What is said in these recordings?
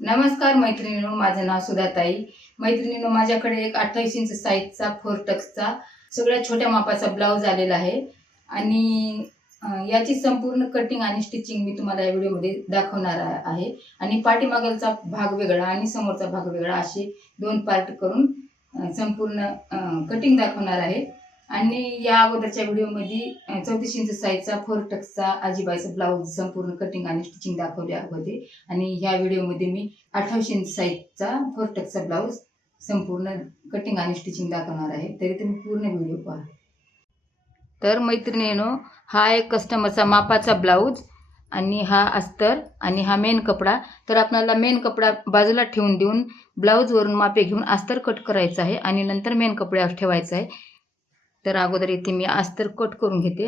नमस्कार मैत्रिणींनो, माझं नाव सुधाताई। मैत्रिणींनो, माझ्याकडे एक 28 इंच साईजचा 4 टक्सचा सगळ्यात छोट्या मापाचा ब्लाऊज आलेला आहे आणि याची संपूर्ण कटिंग आणि स्टिचिंग मी तुम्हाला या व्हिडिओमध्ये दाखवणार आहे आणि पाठीमागचा भाग वेगळा आणि समोरचा भाग वेगळा असे दोन पार्ट करून संपूर्ण कटिंग दाखवणार आहे। आणि या अगोदरच्या व्हिडिओमध्ये 34 इंच साईजचा 4 टक्सचा आजीबाईचा ब्लाऊज संपूर्ण कटिंग आणि स्टिचिंग दाखवले होते आणि ह्या व्हिडिओमध्ये मी 28 इंच साईजचा 4 टक्सचा ब्लाऊज संपूर्ण कटिंग आणि स्टिचिंग दाखवणार आहे, तरी तुम्ही पूर्ण व्हिडिओ पहा। तर मैत्रिणींनो, हा एक कस्टमरचा मापाचा ब्लाऊज आणि हा अस्तर आणि हा मेन कपडा। तर आपल्याला मेन कपडा बाजूला ठेवून देऊन ब्लाऊजवरून मापे घेऊन अस्तर कट करायचं आहे आणि नंतर मेन कपड्यावर ठेवायचं आहे। तर अगोदर इथे मी अस्तर कट करून घेते।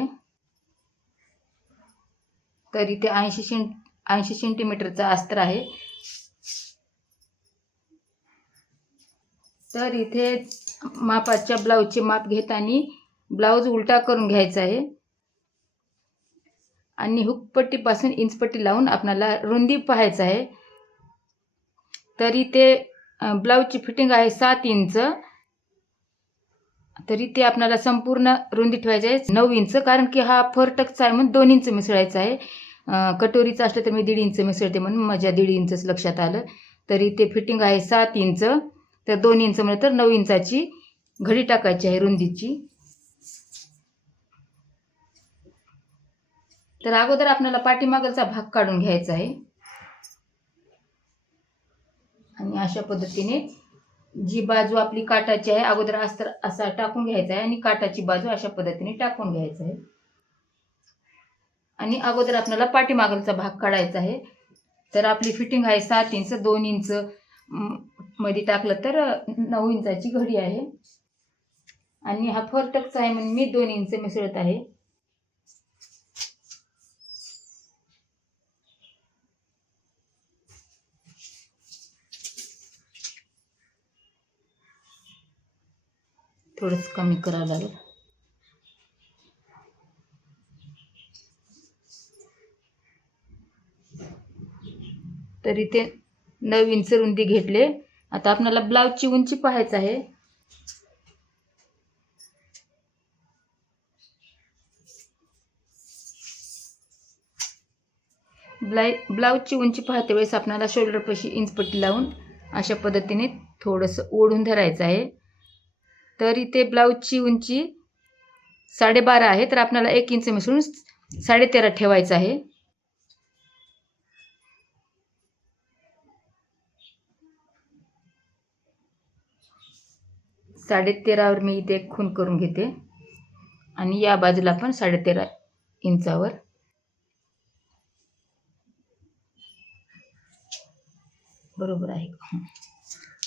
तर इथे 80 सेंटीमीटरचा अस्तर आहे। तर इथे मापाच्या ब्लाऊजचे माप घेताना ब्लाऊज उलटा करून घ्यायचा आहे आणि हुकपट्टीपासून इंचपट्टी लावून आपल्याला रुंदी पाहायचं आहे। तर इथे ब्लाऊजची फिटिंग आहे 7 इंच, तरी ते आपल्याला संपूर्ण रुंदी ठेवायची आहे 9 इंच, कारण की हा 4 टक्सचा आहे म्हणून 2 इंच मिसळायचा आहे। कटोरीचा असलं तर मी 1.5 इंच मिसळते म्हणून माझ्या 1.5 इंचच लक्षात आलं। तरी ते फिटिंग आहे 7 इंच, तर 2 इंच म्हणजे तर 9 इंचाची घडी टाकायची आहे रुंदीची। तर अगोदर आपल्याला पाठीमागचा भाग काढून घ्यायचा आहे आणि अशा पद्धतीने जी बाजू आपली काटाची आहे अगोदर अस्तर असा टाकून घ्यायचा आहे आणि काटाची बाजू अशा पद्धतीने टाकून घ्यायचा आहे आणि अगोदर आपल्याला पाठीमागचा भाग काढायचा आहे। तर आपली फिटिंग आहे 7 इंच, 2 इंच मध्ये टाकलं तर 9 इंचाची घडी आहे आणि हा 4 टक्सचा आहे म्हणून मी 2 इंच मिसळत आहे। थोडंसं कमी करावं लागेल। तर इथे 9 इंच रुंदी घेतले। आता आपल्याला ब्लाऊजची उंची पाहायचं आहे। ब्लाऊजची उंची पाहते वेळेस आपल्याला शोल्डर पाशी इंचपट्टी लावून अशा पद्धतीने थोडंसं ओढून धरायचं आहे। तर इथे ब्लाऊजची उंची 12.5 आहे, तर आपल्याला 1 इंच मिसळून 13.5 ठेवायचं आहे। साढ़े 13 मी इथे एक खून करून घेते आणि या बाजूला पण 13.5 इंचावर बरोबर आहे।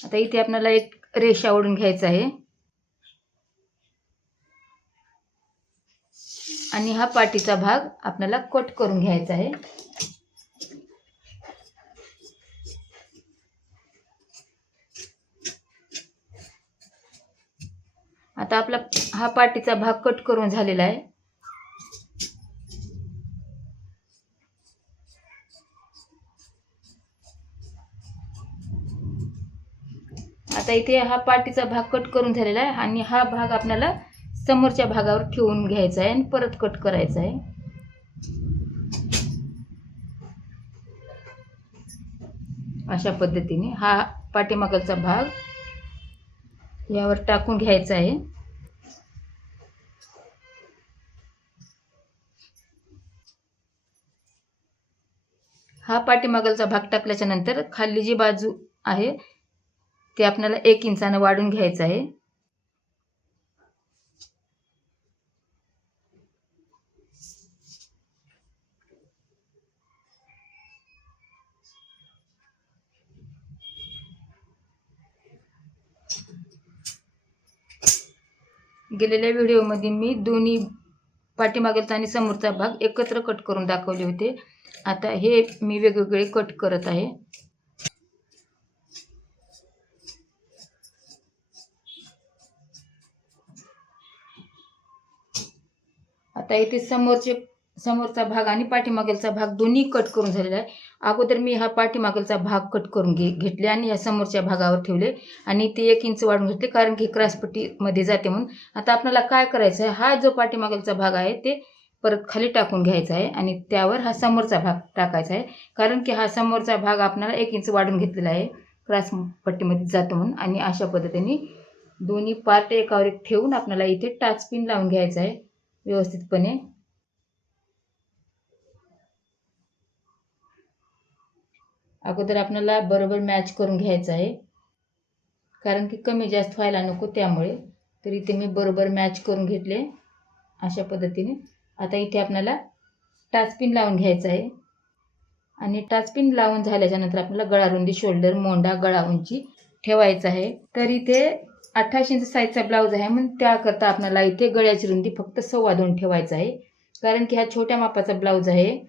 आता इथे आपल्याला एक रेषा ओढून घ्यायचा आहे आणि हा पाठीचा भाग आपल्याला कट करून घ्यायचा आहे। आता आपला हा पाठीचा भाग कट करून झालेला आहे। आता इथे हा पाठीचा भाग कट करून झालेला आहे आणि हा भाग आपल्याला समोरच्या भागावर ठेवून घ्यायचा आहे आणि परत कट करायचा आहे। अशा पद्धतीने हा पाठीमागचा भाग यावर टाकून घ्यायचा आहे। हा पाठीमागचा भाग टाकल्याच्या नंतर खाली जी बाजू आहे ते आपल्याला 1 इंचाने वाढून घ्यायचं आहे। गेलेल्या व्हिडिओमध्ये मी दोन्ही पाठीमागचा आणि समोरचा भाग एकत्र कट करून दाखवले होते। आता हे मी वेगवेगळे कट करत आहे। आता इथे समोरचा भाग आणि पाठीमागचा भाग दोन्ही कट करून झालेला आहे अगोदर मी हा पाठीमागचा भाग कट करून घेतले आणि या समोरच्या भागावर ठेवले आणि ते 1 इंच वाढून घेतले, कारण की क्रॉसपट्टीमध्ये जाते म्हणून. आता आपल्याला काय करायचं आहे, हा जो पाठीमागचा भाग आहे ते परत खाली टाकून घ्यायचा आहे आणि त्यावर हा समोरचा भाग टाकायचा आहे, कारण की हा समोरचा भाग आपल्याला 1 इंच वाढून घेतलेला आहे, क्रॉसपट्टीमध्ये जातो म्हणून. आणि अशा पद्धतीने दोन्ही पार्ट एकावर एक ठेवून आपल्याला इथे टाचपिन लावून घ्यायचा आहे व्यवस्थितपणे. अगोदर आपल्याला बरोबर मॅच करून घ्यायचं आहे, कारण की कमी जास्त व्हायला नको त्यामुळे. तर इथे मी बरोबर मॅच करून घेतले अशा पद्धतीने. आता इथे आपल्याला टाचपिन लावून घ्यायचं आहे आणि टाचपिन लावून झाल्याच्या नंतर आपल्याला गळा रुंदी, शोल्डर, मोंढा, गळा उंची ठेवायचा आहे. तर इथे 28 इंच साईजचा ब्लाऊज आहे म्हणून त्याकरता आपल्याला इथे गळ्याची रुंदी फक्त 2.25 ठेवायचा आहे, कारण की हा छोट्या मापाचा ब्लाऊज आहे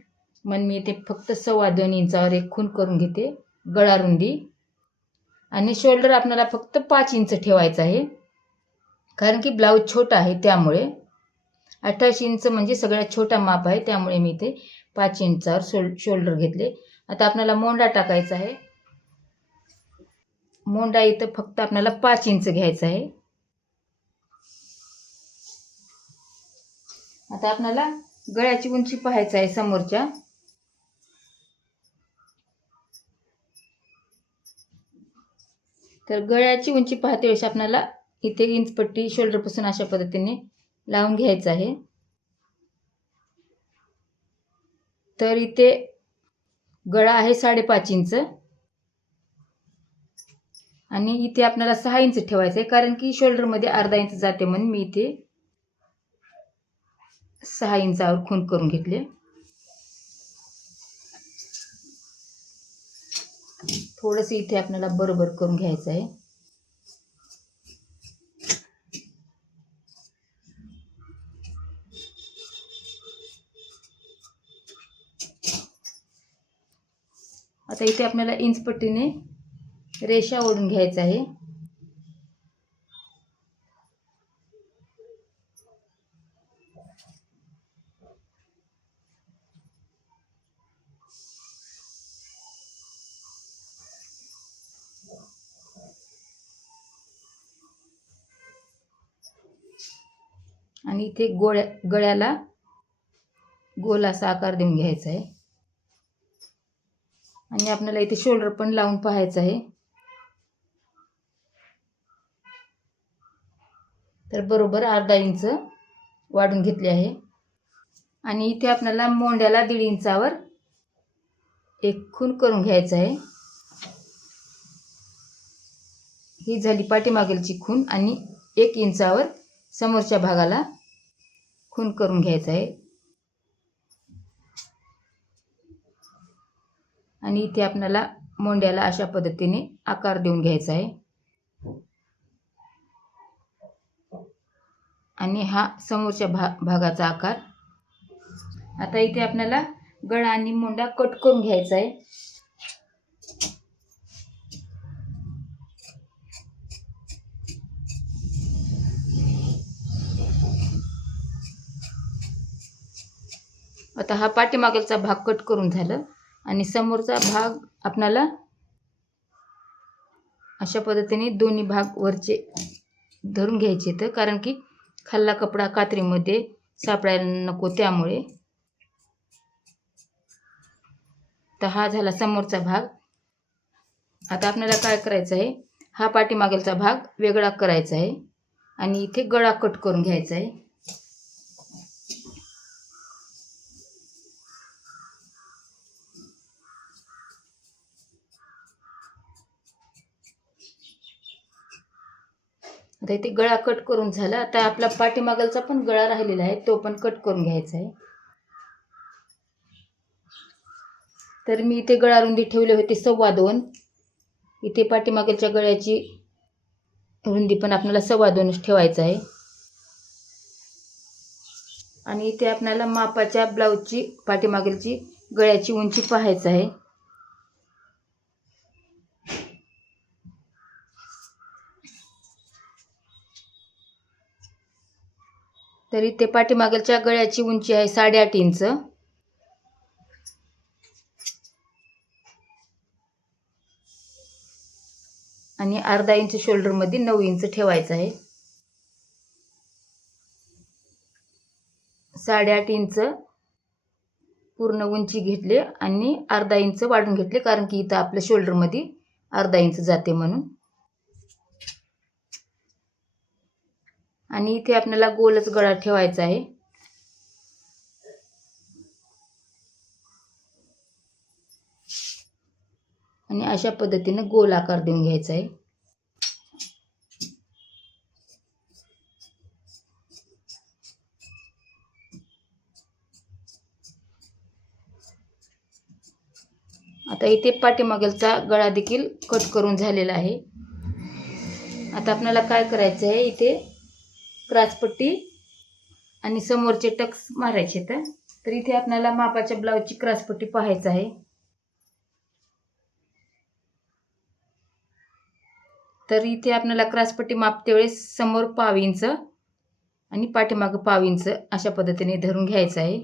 म्हणून मी इथे फक्त 2.25 इंचावर एक खूण करून घेते गळा रुंदी. आणि शोल्डर आपल्याला फक्त 5 इंच ठेवायचं आहे, कारण की ब्लाऊज छोटा आहे त्यामुळे. 28 इंच म्हणजे सगळ्यात छोटा माप आहे, त्यामुळे मी इथे 5 इंचावर शोल्डर घेतले. आता आपल्याला मोंढा टाकायचा आहे. मोंढा इथं फक्त आपल्याला 5 इंच घ्यायचा आहे. आता आपल्याला गळ्याची उंची पाहायची आहे समोरच्या. तर गळ्याची उंची पाहते वेळेस आपल्याला इथे इंचपट्टी शोल्डरपासून अशा पद्धतीने लावून घ्यायचं आहे. तर इथे गळा आहे 5.5 इंच आणि इथे आपल्याला 6 इंच ठेवायचं आहे, कारण की शोल्डरमध्ये अर्धा इंच जाते म्हणून मी इथे 6 इंचावर खूण करून घेतले. थोडंसं इथे आपल्याला बरोबर करून घ्यायचं आहे. आता इथे आपल्याला इंचपट्टीने रेषा ओढून घ्यायचं आहे. आणि इथे गळ्याला गोल असा आकार देऊन घ्यायचा आहे. आणि आपल्याला इथे शोल्डर पण लावून पाहायचं आहे. तर बरोबर अर्धा इंच वाढून घेतले आहे. आणि इथे आपल्याला मोंढ्याला 1.5 इंचावर एक खूण करून घ्यायचं आहे. ही झाली पाठीमागलची खूण आणि 1 इंचावर समोरच्या भागाला खूण करून घ्यायचं आहे. आणि इथे आपल्याला मोंढ्याला अशा पद्धतीने आकार देऊन घ्यायचा आहे. आणि हा समोरच्या भागाचा आकार. आता इथे आपल्याला गळा आणि मोंढा कट करून घ्यायचा आहे. आता हा पाठीमागचा भाग कट करून झालं आणि समोरचा भाग आपल्याला अशा पद्धतीने दोन्ही भाग वरचे धरून घ्यायचे तर, कारण की खाल्ला कपडा कात्रीमध्ये सापडायला नको त्यामुळे. तर हा झाला समोरचा भाग. आता आपल्याला काय करायचं आहे, हा पाठीमागचा भाग वेगळा करायचा आहे आणि इथे गळा कट करून घ्यायचा आहे. आता इथे गळा कट करून झाला. आता आपला पाठीमागचा पण गळा राहिलेला आहे, तो पण कट करून घ्यायचा आहे. तर मी इथे गळा रुंदी ठेवले होते 2.25. इथे पाठीमागच्या गळ्याची रुंदी पण आपल्याला 2.25 ठेवायचं आहे. आणि इथे आपल्याला मापाच्या ब्लाऊजची पाठीमागची गळ्याची उंची पाहायचं आहे. तर इथे पाठीमागच्या गळ्याची उंची आहे 8.5 इंच. आणि अर्धा इंच शोल्डरमध्ये 9 इंच ठेवायचं आहे. 8.5 इंच पूर्ण उंची घेतले आणि अर्धा इंच वाढून घेतले, कारण की इथं आपल्या शोल्डरमध्ये अर्धा इंच जाते म्हणून. आणि इथे आपल्याला गोलच गळा ठेवायचा आहे. आणि अशा पद्धतीने गोल आकार देऊन घ्यायचा आहे. आता इथे पाठीमागचा गळा देखील कट करून झालेला आहे. आता आपल्याला काय करायचं आहे, इथे क्रॉसपट्टी आणि समोरचे टक्स मारायचे. तर इथे आपल्याला मापाच्या ब्लाऊजची क्रॉसपट्टी पाहायचं आहे. तर इथे आपल्याला क्रॉसपट्टी मापते वेळेस समोर 1/2 इंच आणि पाठीमागं 1/2 इंच अशा पद्धतीने धरून घ्यायचं आहे.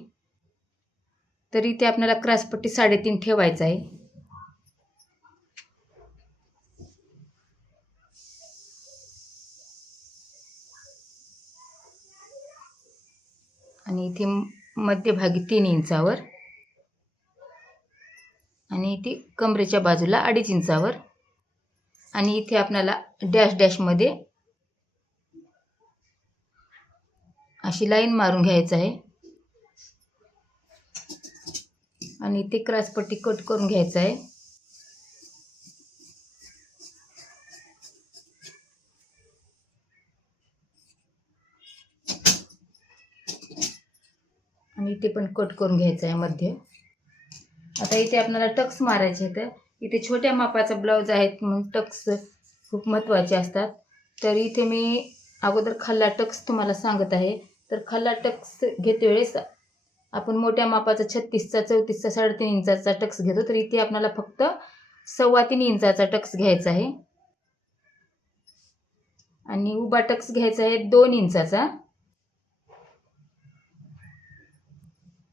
तर इथे आपल्याला क्रॉसपट्टी 3.5 ठेवायचं आहे. आणि इथे मध्यभागी 3 इंचावर आणि इथे कमरेच्या बाजूला 2.5 इंचावर. आणि इथे आपल्याला डॅश मध्ये अशी लाईन मारून घ्यायचं आहे. आणि इथे क्रॉसपट्टी कट करून घ्यायचं आहे. आणि इथे पण कट करून घ्यायचं आहे मध्ये. आता इथे आपल्याला टक्स मारायचे आहेत. इथे छोट्या मापाचा ब्लाऊज आहेत म्हणून टक्स खूप महत्त्वाचे असतात. तर इथे मी अगोदर खाल्ला टक्स तुम्हाला सांगत आहे. तर खाल्ला टक्स घेते वेळेस आपण मोठ्या मापाचा 36चा 34चा 3.5 इंचाचा टक्स घेतो. तर इथे आपल्याला फक्त 3.25 इंचाचा टक्स घ्यायचा आहे. आणि उभा टक्स घ्यायचा आहे 2 इंचाचा.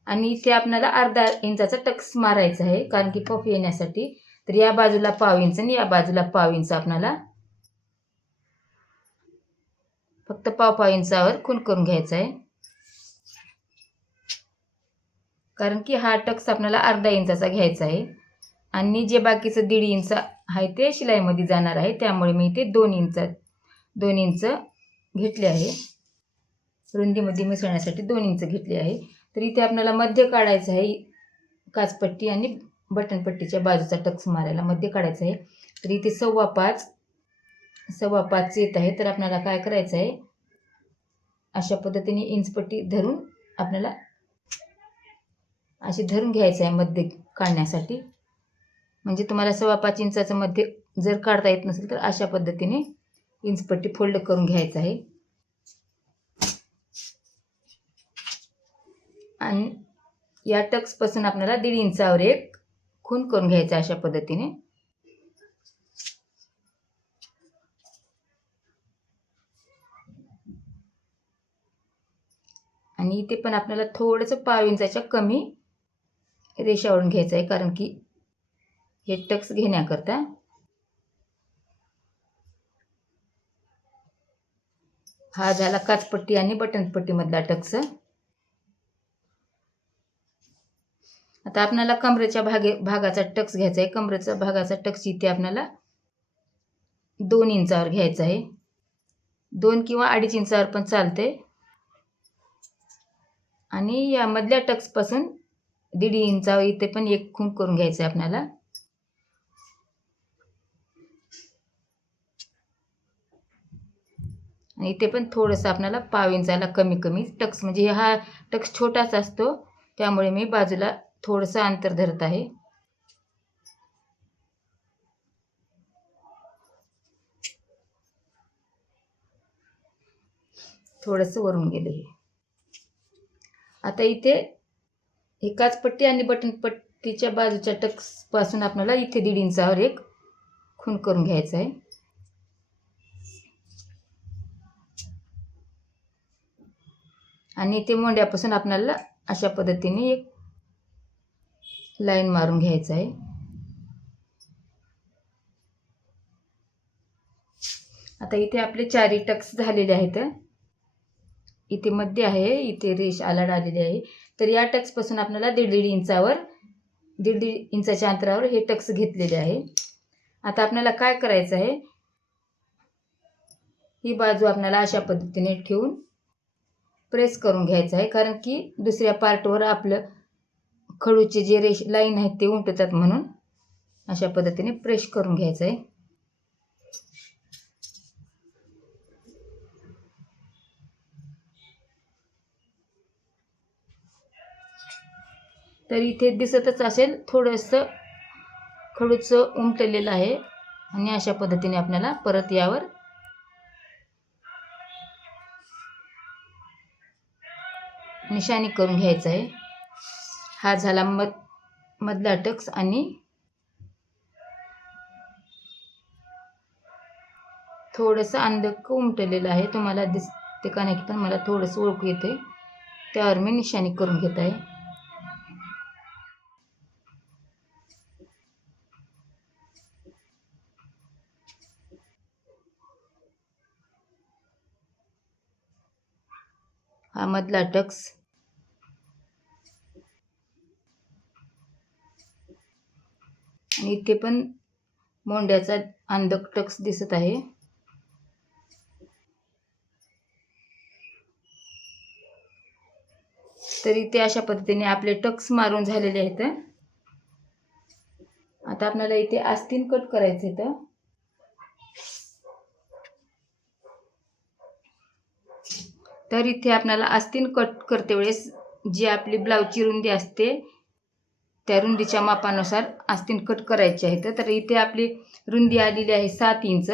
आणि इथे आपल्याला अर्धा इंचाचा टक्स मारायचा आहे, कारण की पफ येण्यासाठी. तर या बाजूला 1/2 इंच आणि या बाजूला 1/2 इंच आपल्याला फक्त 1/2 इंचावर खूण करून घ्यायचा आहे, कारण की हा टक्स आपल्याला अर्धा इंचाचा घ्यायचा आहे. आणि जे बाकीचं 1.5 इंच आहे ते शिलाईमध्ये जाणार आहे, त्यामुळे मी इथे 2 इंच घेतले आहे. रुंदीमध्ये मिसळण्यासाठी 2 इंच घेतले आहे. तर इथे आपल्याला मध्य काढायचं आहे. काचपट्टी आणि बटनपट्टीच्या बाजूचा टक्स मारायला मध्य काढायचं आहे. तर इथे 5.25 येत आहे. तर आपल्याला काय करायचं आहे, अशा पद्धतीने इंचपट्टी धरून आपल्याला अशी धरून घ्यायचं आहे मध्य काढण्यासाठी. म्हणजे तुम्हाला 5.25 इंचाचं मध्य जर काढता येत नसेल तर अशा पद्धतीने इंचपट्टी फोल्ड करून घ्यायचं आहे. आणि या टक्सपासून आपल्याला 1.5 इंचावर एक खूण करून घ्यायचा अशा पद्धतीने. आणि इथे पण आपल्याला थोडंसं 1/2 इंचाच्या कमी रेषा ओढून घ्यायचं आहे, कारण की हे टक्स घेण्याकरता. हा झाला काचपट्टी आणि बटनपट्टी मधला टक्स. आता आपल्याला कमरेच्या भागाचा टक्स घ्यायचा आहे. कमरेच्या भागाचा टक्स इथे आपल्याला 2 इंचावर घ्यायचा आहे. 2 किंवा 2.5 इंचावर पण चालते. आणि या मधल्या टक्स पासून 1.5 इंचावर इथे पण एक खूण करून घ्यायचं आहे आपल्याला. आणि इथे पण थोडंसं आपल्याला 1/2 इंचाला कमी टक्स, म्हणजे हा टक्स छोटाच असतो, त्यामुळे मी बाजूला थोडंसं अंतर धरत आहे. थोडंसं वरून गेले हे. आता इथे हे काचपट्टी आणि बटनपट्टीच्या बाजूच्या टक्स पासून आपल्याला इथे 1.5 इंचावर एक खूण करून घ्यायचं आहे. आणि इथे मोंड्यापासून आपल्याला अशा पद्धतीने एक लाईन मारून घ्यायचं आहे. आता इथे आपले 4 टक्स झालेले आहेत. इथे मध्ये आहे, इथे रेष आलाड आलेली आहे. तर या टक्सपासून आपल्याला 1.5 इंचावर 1.5 इंचाच्या अंतरावर हे टक्स घेतलेले आहे. आता आपल्याला काय करायचं आहे, ही बाजू आपल्याला अशा पद्धतीने ठेवून प्रेस करून घ्यायचं आहे, कारण की दुसऱ्या पार्टवर आपलं खडूचे जे रेष लाईन आहेत ते उमटतात, म्हणून अशा पद्धतीने प्रेस करून घ्यायचं आहे. तर इथे दिसतच असेल थोडंसं खडूचं उमटलेलं आहे आणि अशा पद्धतीने आपल्याला परत यावर निशाणी करून घ्यायचं आहे. हा झाला मधला टक्स आणि थोडंसं अंधक उमटलेलं आहे. तुम्हाला दिसते का नाही, पण मला थोडंसं ओळखू येते, त्यावर मी निशाणी करून घेत आहे. हा मधला टक्स आणि इथे पण मोंड्याचा अंधक टक्स दिसत आहे. तर इथे अशा पद्धतीने आपले टक्स मारून झालेले आहेत. आता आपल्याला इथे आस्तीन कट करायचे आहेत. तर इथे आपल्याला आस्तीन कट करते वेळेस जी आपली ब्लाऊजची रुंदी असते त्या रुंदीच्या मापानुसार आस्तीन कट करायचे आहेत. तर इथे आपली रुंदी आलेली आहे 7 इंच.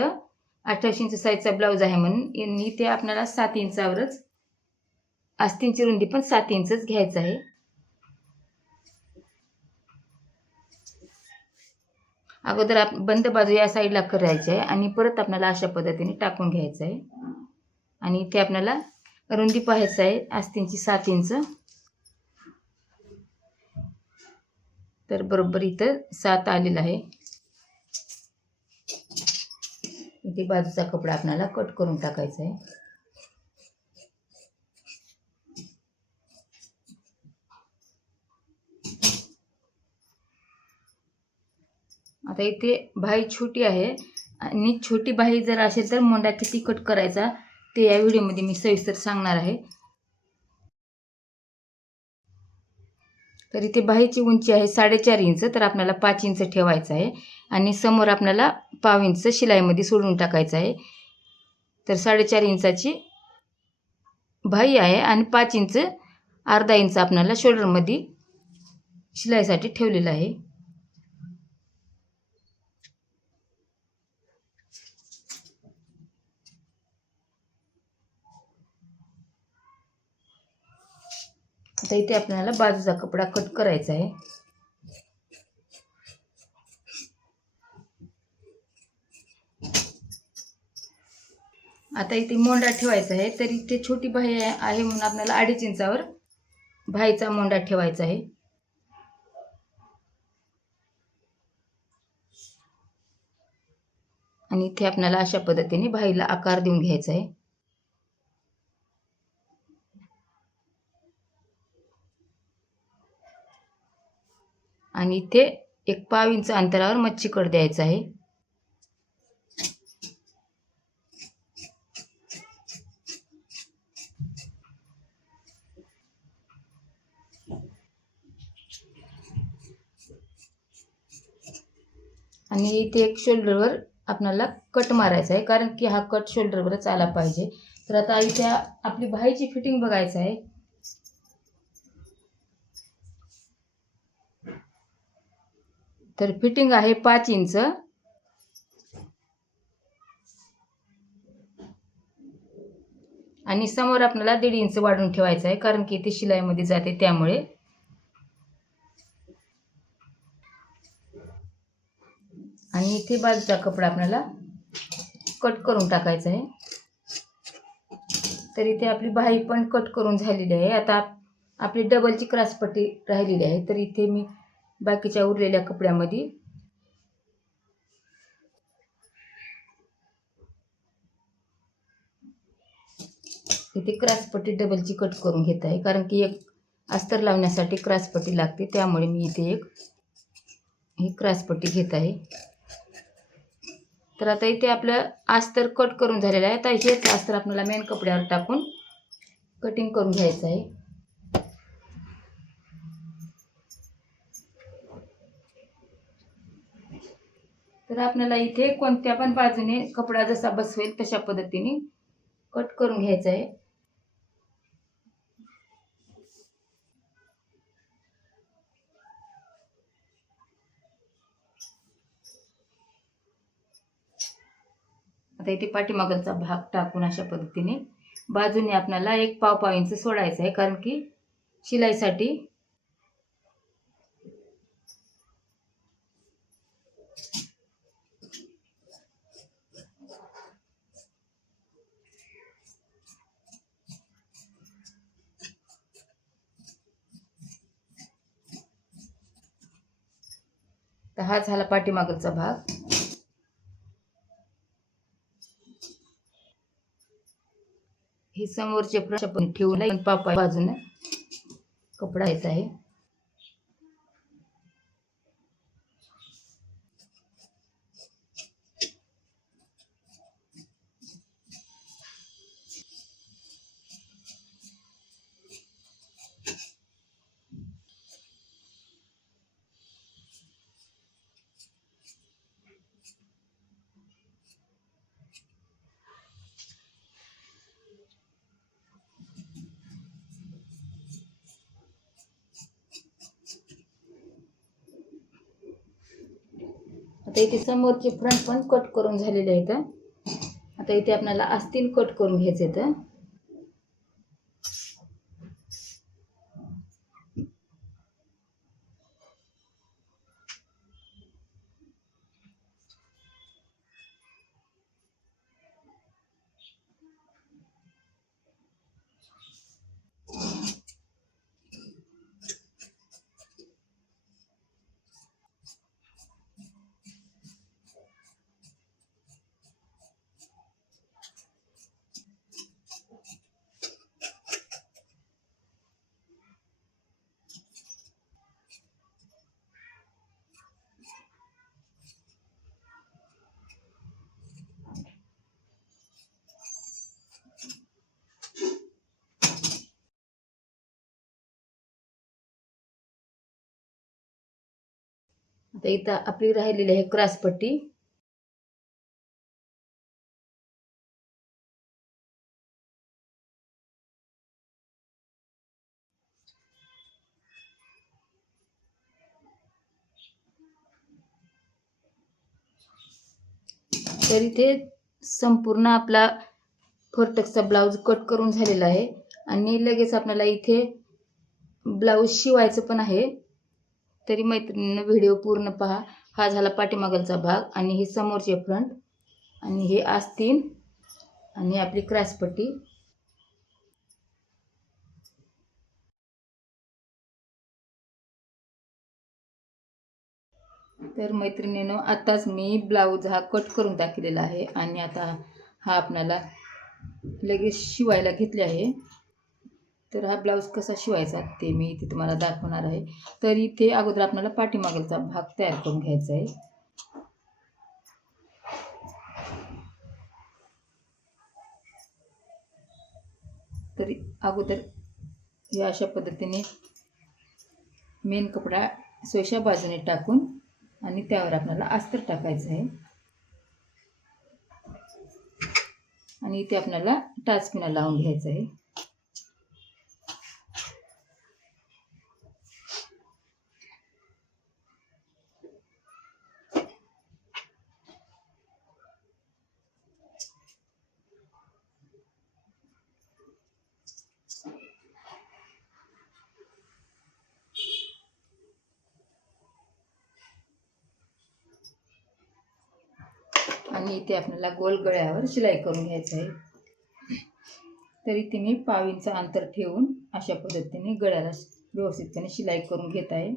28 इंच साईजचा ब्लाऊज आहे म्हणून इथे आपल्याला 7 इंचावरच आस्तीनची रुंदी पण 7 इंचच घ्यायचं आहे. अगोदर बंद बाजू या साईडला करायची आहे आणि परत आपल्याला अशा पद्धतीने टाकून घ्यायचं आहे. आणि इथे आपल्याला रुंदी पाहायचं आहे आस्तीनची 7 इंच. तर बरोबर इथं 7 आलेलं आहे. इथे बाजूचा कपडा आपल्याला कट करून टाकायचा आहे. आता इथे बाही छोटी आहे आणि छोटी बाही जर असेल तर मोंडा किती कट करायचा ते या व्हिडिओमध्ये मी सविस्तर सांगणार आहे. तर इथे बाहीची उंची आहे 4.5 इंच, तर आपल्याला 5 इंच ठेवायचं आहे आणि समोर आपल्याला पाव इंच शिलाईमध्ये सोडून टाकायचं आहे. तर 4.5 इंचाची बाही आहे आणि 5 इंच अर्धा इंच आपल्याला शोल्डरमध्ये शिलाईसाठी ठेवलेलं आहे. आता इथे आपल्याला बाजूचा कपडा कट करायचा आहे. आता इथे मोंडा ठेवायचा आहे. तर इथे छोटी बाही आहे म्हणून आपल्याला 2.5 इंचावर बाहीचा मोंडा ठेवायचा आहे. आणि इथे आपल्याला अशा पद्धतीने बाहीला आकार देऊन घ्यायचा आहे. आणि इथे एक पाव इंच अंतरावर मच्छी कट द्यायचा आहे. आणि इथे एक शोल्डरवर आपल्याला कट मारायचा आहे, कारण की हा कट शोल्डरवरच आला पाहिजे. तर आता इथे आपली बाहीची फिटिंग बघायचं आहे. तर फिटिंग आहे 5 इंच आणि समोर आपल्याला 1.5 इंच वाढवून ठेवायचं आहे, कारण की इथे शिलाईमध्ये जाते त्यामुळे. आणि इथे बाजूचा कपडा आपल्याला कट करून टाकायचा आहे. तर इथे आपली बाही पण कट करून झालेली आहे. आता आपली डबलची क्रॉसपट्टी राहिलेली आहे. तर इथे मी बाकीच्या उरलेल्या कपड्यामध्ये इथे क्रॉसपट्टी डबलची कट करून घेत आहे, कारण की एक अस्तर लावण्यासाठी क्रॉसपट्टी लागते, त्यामुळे मी इथे एक ही क्रॉसपट्टी घेत आहे. तर आता इथे आपलं अस्तर कट करून झालेलं आहे. आता हेच अस्तर आपल्याला मेन कपड्यावर टाकून कटिंग करून घ्यायचं आहे. तर आपल्याला इथे कोणत्या पण बाजूने कपडा जसा बसवेल तशा पद्धतीने कट करून घ्यायचा आहे. आता इथे पाठीमागचा भाग टाकून अशा पद्धतीने बाजूने आपल्याला 1 पाव इंच सोडायचं आहे, कारण की शिलाईसाठी तर हा झाला पाठीमागचा भाग. हे समोरचे पण ठेवून पापाय बाजूने कपडा येत आहे. आता इथे समोरचे फ्रंट पण कट करून झालेले आहेत. आता इथे आपल्याला आस्तीन कट करून घ्यायचे आहेत. आता इथं आपली राहिलेली आहे क्रॉसपट्टी. तर इथे संपूर्ण आपला फोरटक्सचा ब्लाऊज कट करून झालेला आहे आणि लगेच आपल्याला इथे ब्लाऊज शिवायचं पण आहे. तरी मैत्रिणींनो व्हिडिओ पूर्ण पहा. हा झाला पाठीमागचा भाग आणि हे समोरचे फ्रंट आणि हे आस्तीन आणि आपली क्रॉसपट्टी. तर मैत्रिणींनो आताच मी ब्लाऊज हा कट करून टाकलेला आहे आणि आता हा आपल्याला लगेच शिवायला घेतले आहे. तर हा ब्लाऊज कसा शिवायचा ते मी इथे तुम्हाला दाखवणार आहे. तर इथे अगोदर आपल्याला पाठीमागचा भाग तयार करून घ्यायचा आहे. तर अगोदर या अशा पद्धतीने मेन कपडा सोयशा बाजूने टाकून आणि त्यावर आपल्याला अस्तर टाकायचं आहे आणि इथे आपल्याला टाचपिना लावून घ्यायचं आहे. आणि इथे आपल्याला गोल गळ्यावर शिलाई करून घ्यायचं आहे. तर इथे मी 1 इंच अंतर ठेवून अशा पद्धतीने गळ्याला व्यवस्थितपणे शिलाई करून घेत आहे.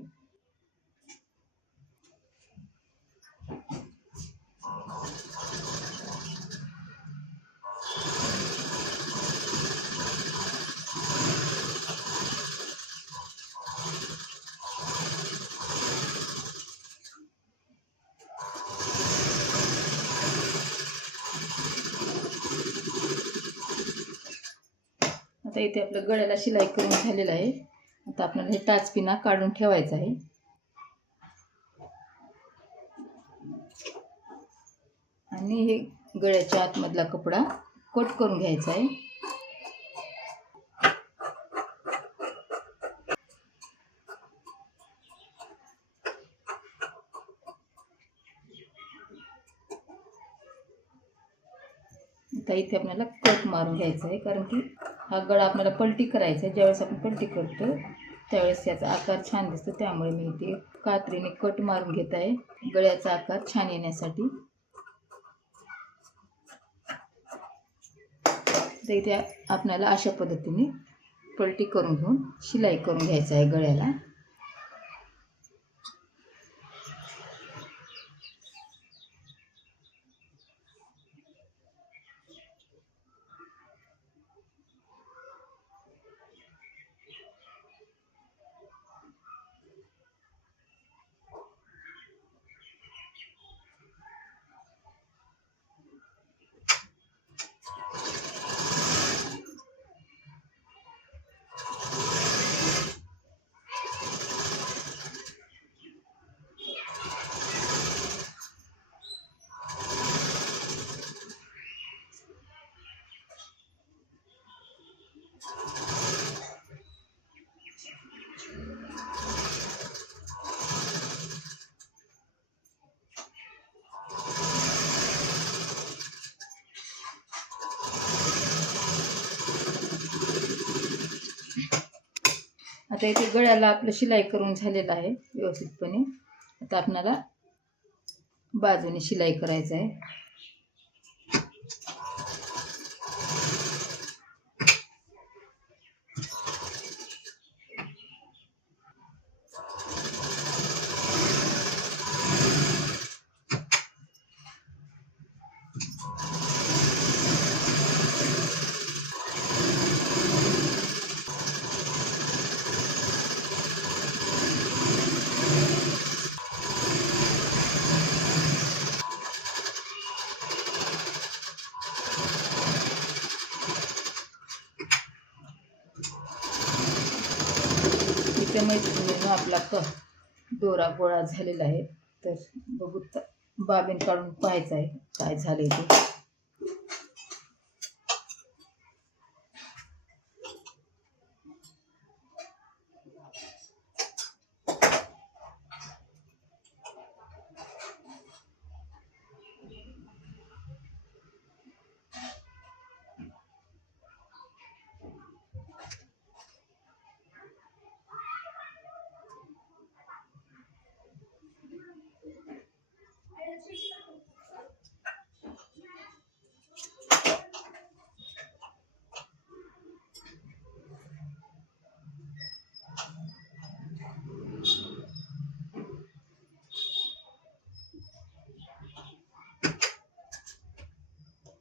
आता इथे आपलं गळ्याला शिलाई करून झालेलं आहे. आता आपल्याला हे टाचपिना काढून ठेवायचं आहे. आणि हे गळ्याच्या आतमधला कपडा कट करून घ्यायचा आहे. आता इथे आपल्याला कट मारून घ्यायचा आहे, कारण की हा गळा आपल्याला पलटी करायचा आहे. ज्यावेळेस आपण पलटी करतो त्यावेळेस याचा आकार छान दिसतो, त्यामुळे मी इथे कात्रीने कट मारून घेत आहे गळ्याचा आकार छान येण्यासाठी. तर इथे आपल्याला अशा पद्धतीने पलटी करून घेऊन शिलाई करून घ्यायचं आहे गळ्याला. आता इथे गळ्याला आपलं शिलाई करून झालेलं आहे व्यवस्थितपणे. आता आपल्याला बाजूने शिलाई करायचं आहे. इथे मैत्रिणीनं आपला दोरा गोळा झालेला आहे. तर बघू बाबीन काढून पाहायचं आहे काय झालंय ते.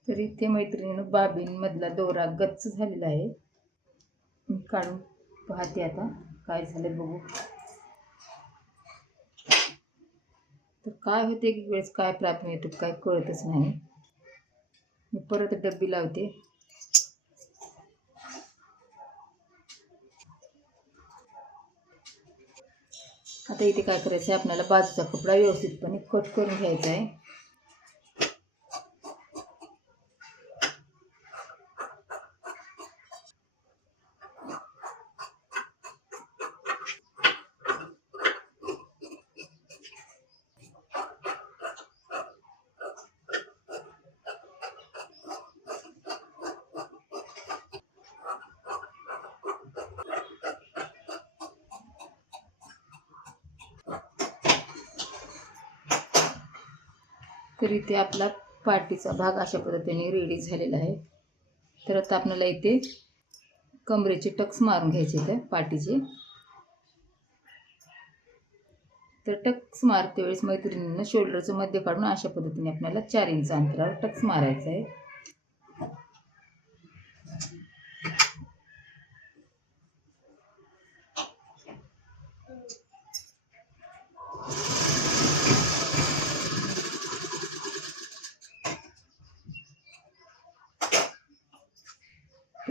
तर इथे मैत्रिणीनं बाबींमधला दोरा गच्च झालेला आहे. मी काढून पाहते आता काय झालं बघू. तर काय होते एक वेळेस काय प्रॉब्लेम येतो काय कळतच नाही. मी परत डब्बी लावते. आता इथे काय करायचं आहे, आपल्याला बाजूचा कपडा व्यवस्थितपणे कट करून घ्यायचा आहे. तर इथे आपला पाठीचा भाग अशा पद्धतीने रेडी झालेला आहे. तर आता आपल्याला इथे कमरेचे टक्स मारून घ्यायचे आहेत पाठीचे. तर टक्स मारते वेळेस मैत्रिणींना शोल्डरचं मध्य काढून अशा पद्धतीने आपल्याला 4 इंच अंतरावर टक्स मारायचा आहे.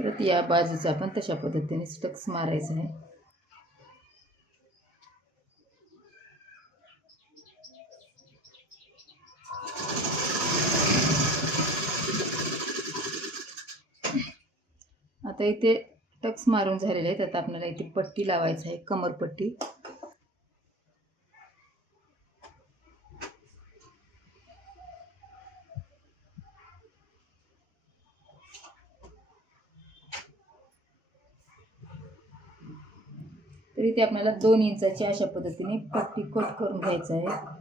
परत या बाजूचा पण तशा पद्धतीने टक्स मारायचा आहे. आता इथे टक्स मारून झालेले आहेत. आता आपल्याला इथे पट्टी लावायची आहे, कमरपट्टी. तर इथे आपल्याला 2 इंचाची अशा पद्धतीने पट्टी कट करून घ्यायचं आहे.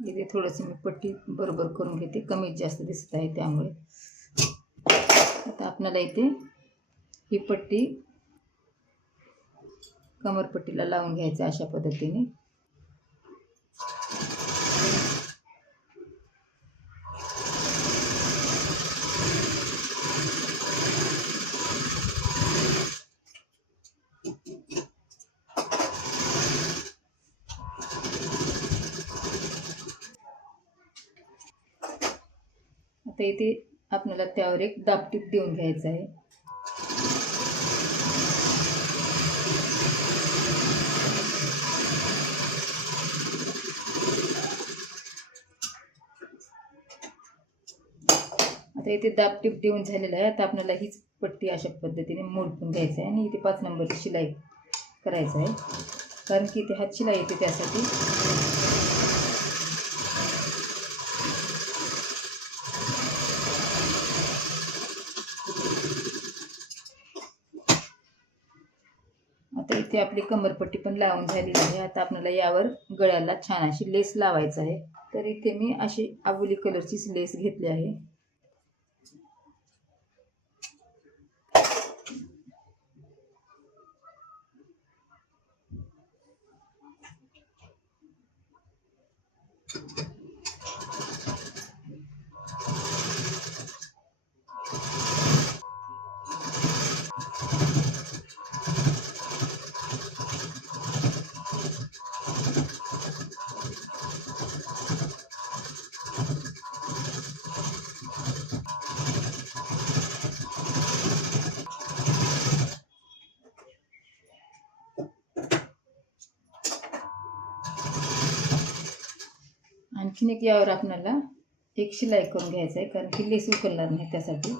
इथे थोडंसं मी पट्टी बरोबर करून घेते, कमी जास्त दिसत आहे त्यामुळे. आता आपल्याला इथे ही पट्टी कमरपट्टीला लावून घ्यायचं अशा पद्धतीने. आता इथे आपल्याला त्यावर एक दाबटीप देऊन घ्यायचं आहे. आता इथे दाबटीप देऊन झालेलं आहे. आता आपल्याला हीच पट्टी अशा पद्धतीने मोडून घ्यायचं आहे आणि इथे 5 नंबरची शिलाई करायचं आहे, कारण की इथे हात शिलाई येते त्यासाठी. आता इथे आपली कमरपट्टी पण लावून झालेली आहे. आता आपल्याला यावर गळ्याला छान अशी लेस लावायचं आहे. तर इथे मी अशी आबोली कलरचीच लेस घेतली आहे. आणखीन एक यावर आपल्याला एक शिलाई करून घ्यायचं आहे, कारण की लेस उकलणार नाही त्यासाठी.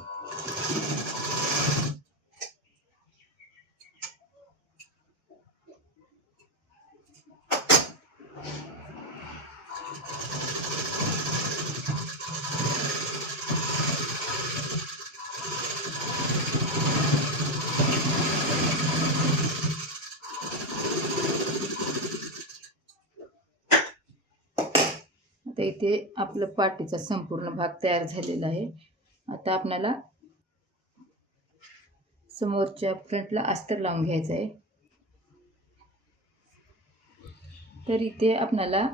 आता इथे आपलं पाठीचा संपूर्ण भाग तयार झालेला आहे. आता आपल्याला समोरच्या फ्रंटला अस्तर लावून घ्यायचं आहे. तर इथे आपल्याला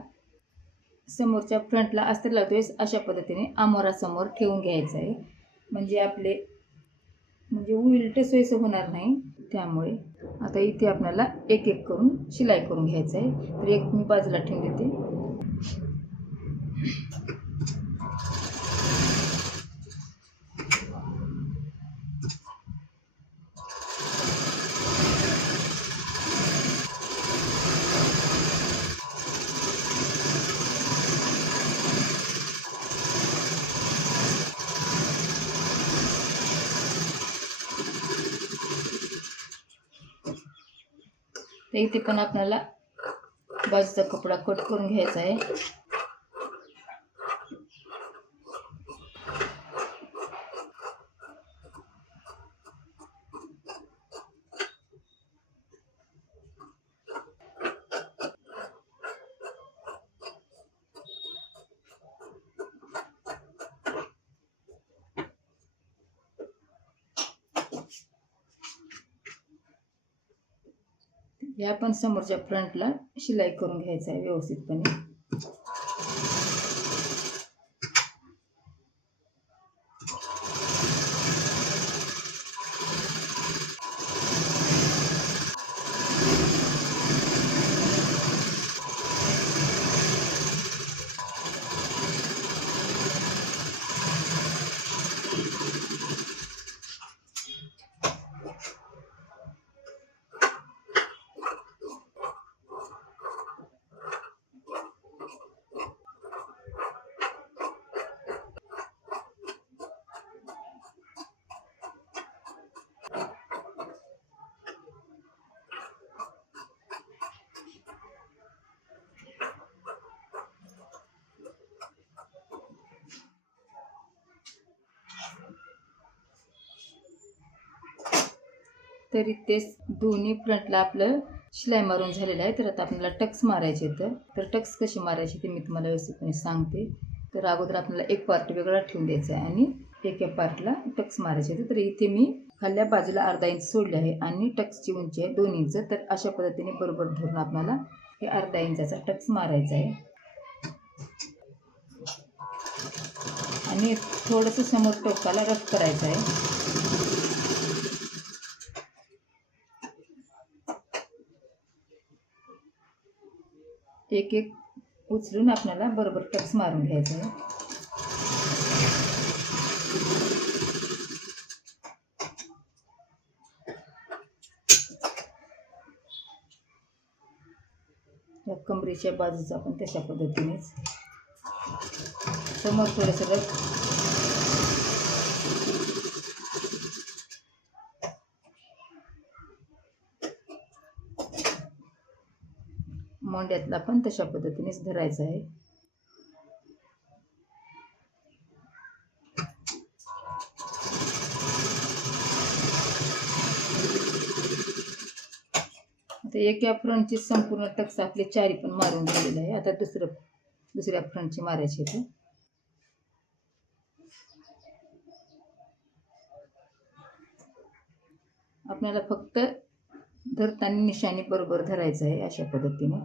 समोरच्या फ्रंटला अस्तर लावतोय अशा पद्धतीने आमोरासमोर ठेवून घ्यायचं आहे, म्हणजे उलट सोयीचं होणार नाही त्यामुळे. आता इथे आपल्याला एक एक करून शिलाई करून घ्यायचं आहे. तर एक मी बाजूला ठेवून देते. तर इथे पण आपल्याला बाजूचा कपडा कट करून घ्यायचा आहे. ह्या पण समोरच्या फ्रंटला शिलाई करून घ्यायचं आहे व्यवस्थितपणे. तरी तेच दोन्ही फ्रंटला आपलं शिलाई मारून झालेलं आहे. तर आता आपल्याला टक्स मारायचे तर टक्स कशी मारायची ते मी तुम्हाला व्यवस्थितपणे सांगते. तर अगोदर आपल्याला एक पार्ट वेगळा ठेवून द्यायचा आहे आणि एका पार्टला टक्स मारायचे. तर इथे मी खाल्ल्या बाजूला अर्धा इंच सोडले आहे आणि टक्सची उंची आहे 2 इंच. तर अशा पद्धतीने बरोबर धरून आपल्याला हे अर्धा इंचाचा टक्स मारायचा आहे आणि थोडंसं समोर टोकाला रफ करायचं आहे. एक एक उचलून आपल्याला बरोबर टक्स मारून घ्यायचं आहे. या कमरेच्या बाजूचा पण तशा पद्धतीनेच समोर थोडंसं रफ मोंड्यातला पण तशा पद्धतीनेच धरायचा आहे. आता एका फ्रंटची संपूर्ण टक्स आपले चारी पण मारून झालेले आहे. आता दुसऱ्या फ्रंटची मारायची आहे. आपल्याला फक्त धरताना निशाणी बरोबर धरायचं आहे अशा पद्धतीने.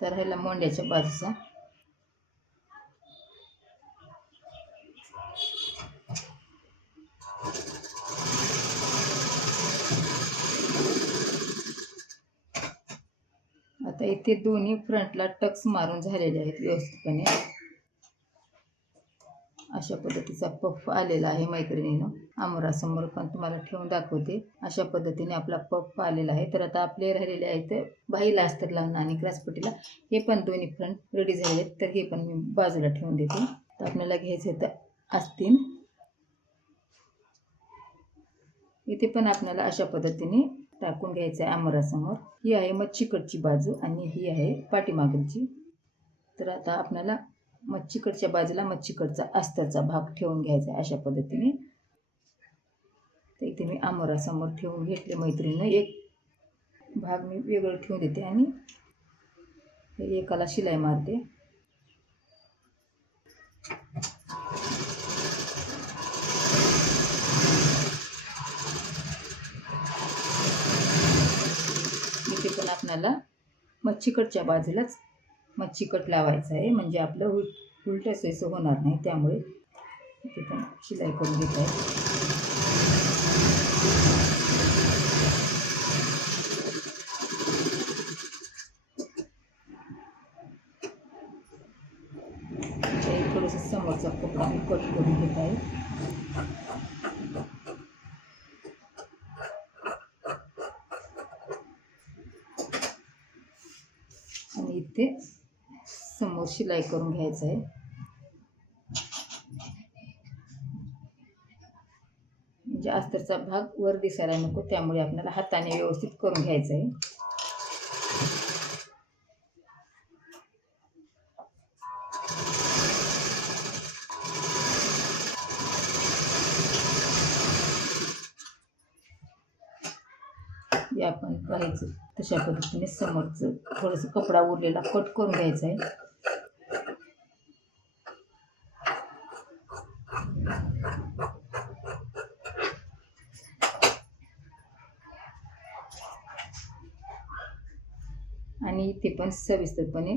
तर ह्याला मोंड्याच्या बाजूचा आता इथे दोन्ही फ्रंटला टक्स मारून झालेले आहेत व्यवस्थितपणे. अशा पद्धतीचा पफ आलेला आहे मैत्रिणीनं. आमोरासमोर पण तुम्हाला ठेवून दाखवते. अशा पद्धतीने आपला पफ आलेला आहे. तर आता आपले राहिलेले आहेत बाहीला अस्तर लावणं आणि क्रॉसपट्टीला. हे पण दोन्ही फ्रंट रेडी झाले आहेत. तर हे पण मी बाजूला ठेवून देते. तर आपल्याला घ्यायचे तर आस्तीन. इथे पण आपल्याला अशा पद्धतीने टाकून घ्यायचं आहे आमोरासमोर. ही आहे मच्छीकडची बाजू आणि ही आहे पाठीमागची. तर आता आपल्याला मच्छीकडच्या बाजूला मच्छीकडचा अस्तरचा भाग ठेवून घ्यायचा आहे अशा पद्धतीने. तर इथे मी आमोरासमोर ठेवून घेतले मैत्रिणीनं. एक भाग मी वेगळं ठेवून देते आणि एकाला शिलाई मारते. इथे पण आपल्याला मच्छीकडच्या बाजूलाच मच्छीकट लावायचं आहे म्हणजे आपलं उलट्या सोयीचं होणार नाही. त्यामुळे इथे पण शिलाई करून घेत आहे. थोडंसं समोरचा कपडा मी कट करून घेत आहे. आणि इथे समोर शिलाई करून घ्यायचं आहे. म्हणजे अस्तरचा भाग वर दिसायला नको, त्यामुळे आपल्याला हाताने व्यवस्थित करून घ्यायचं आहे. हे आपण पाहायचं तशा पद्धतीने समोरचं थोडंसं कपडा उरलेला कट करून घ्यायचा आहे. आणि इथे पण सविस्तरपणे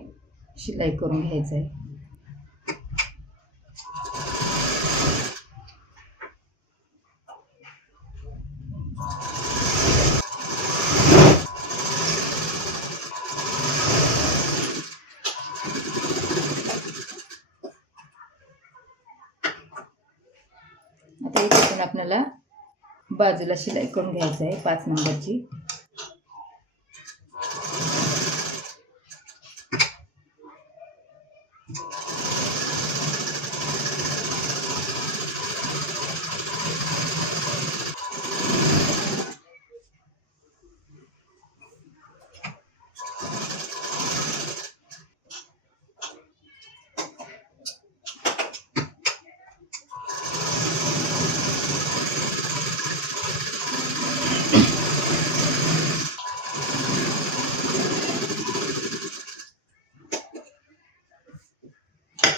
शिलाई करून घ्यायचं आहे. आता इथे पण आपल्याला बाजूला शिलाई करून घ्यायचं आहे 5 नंबरची.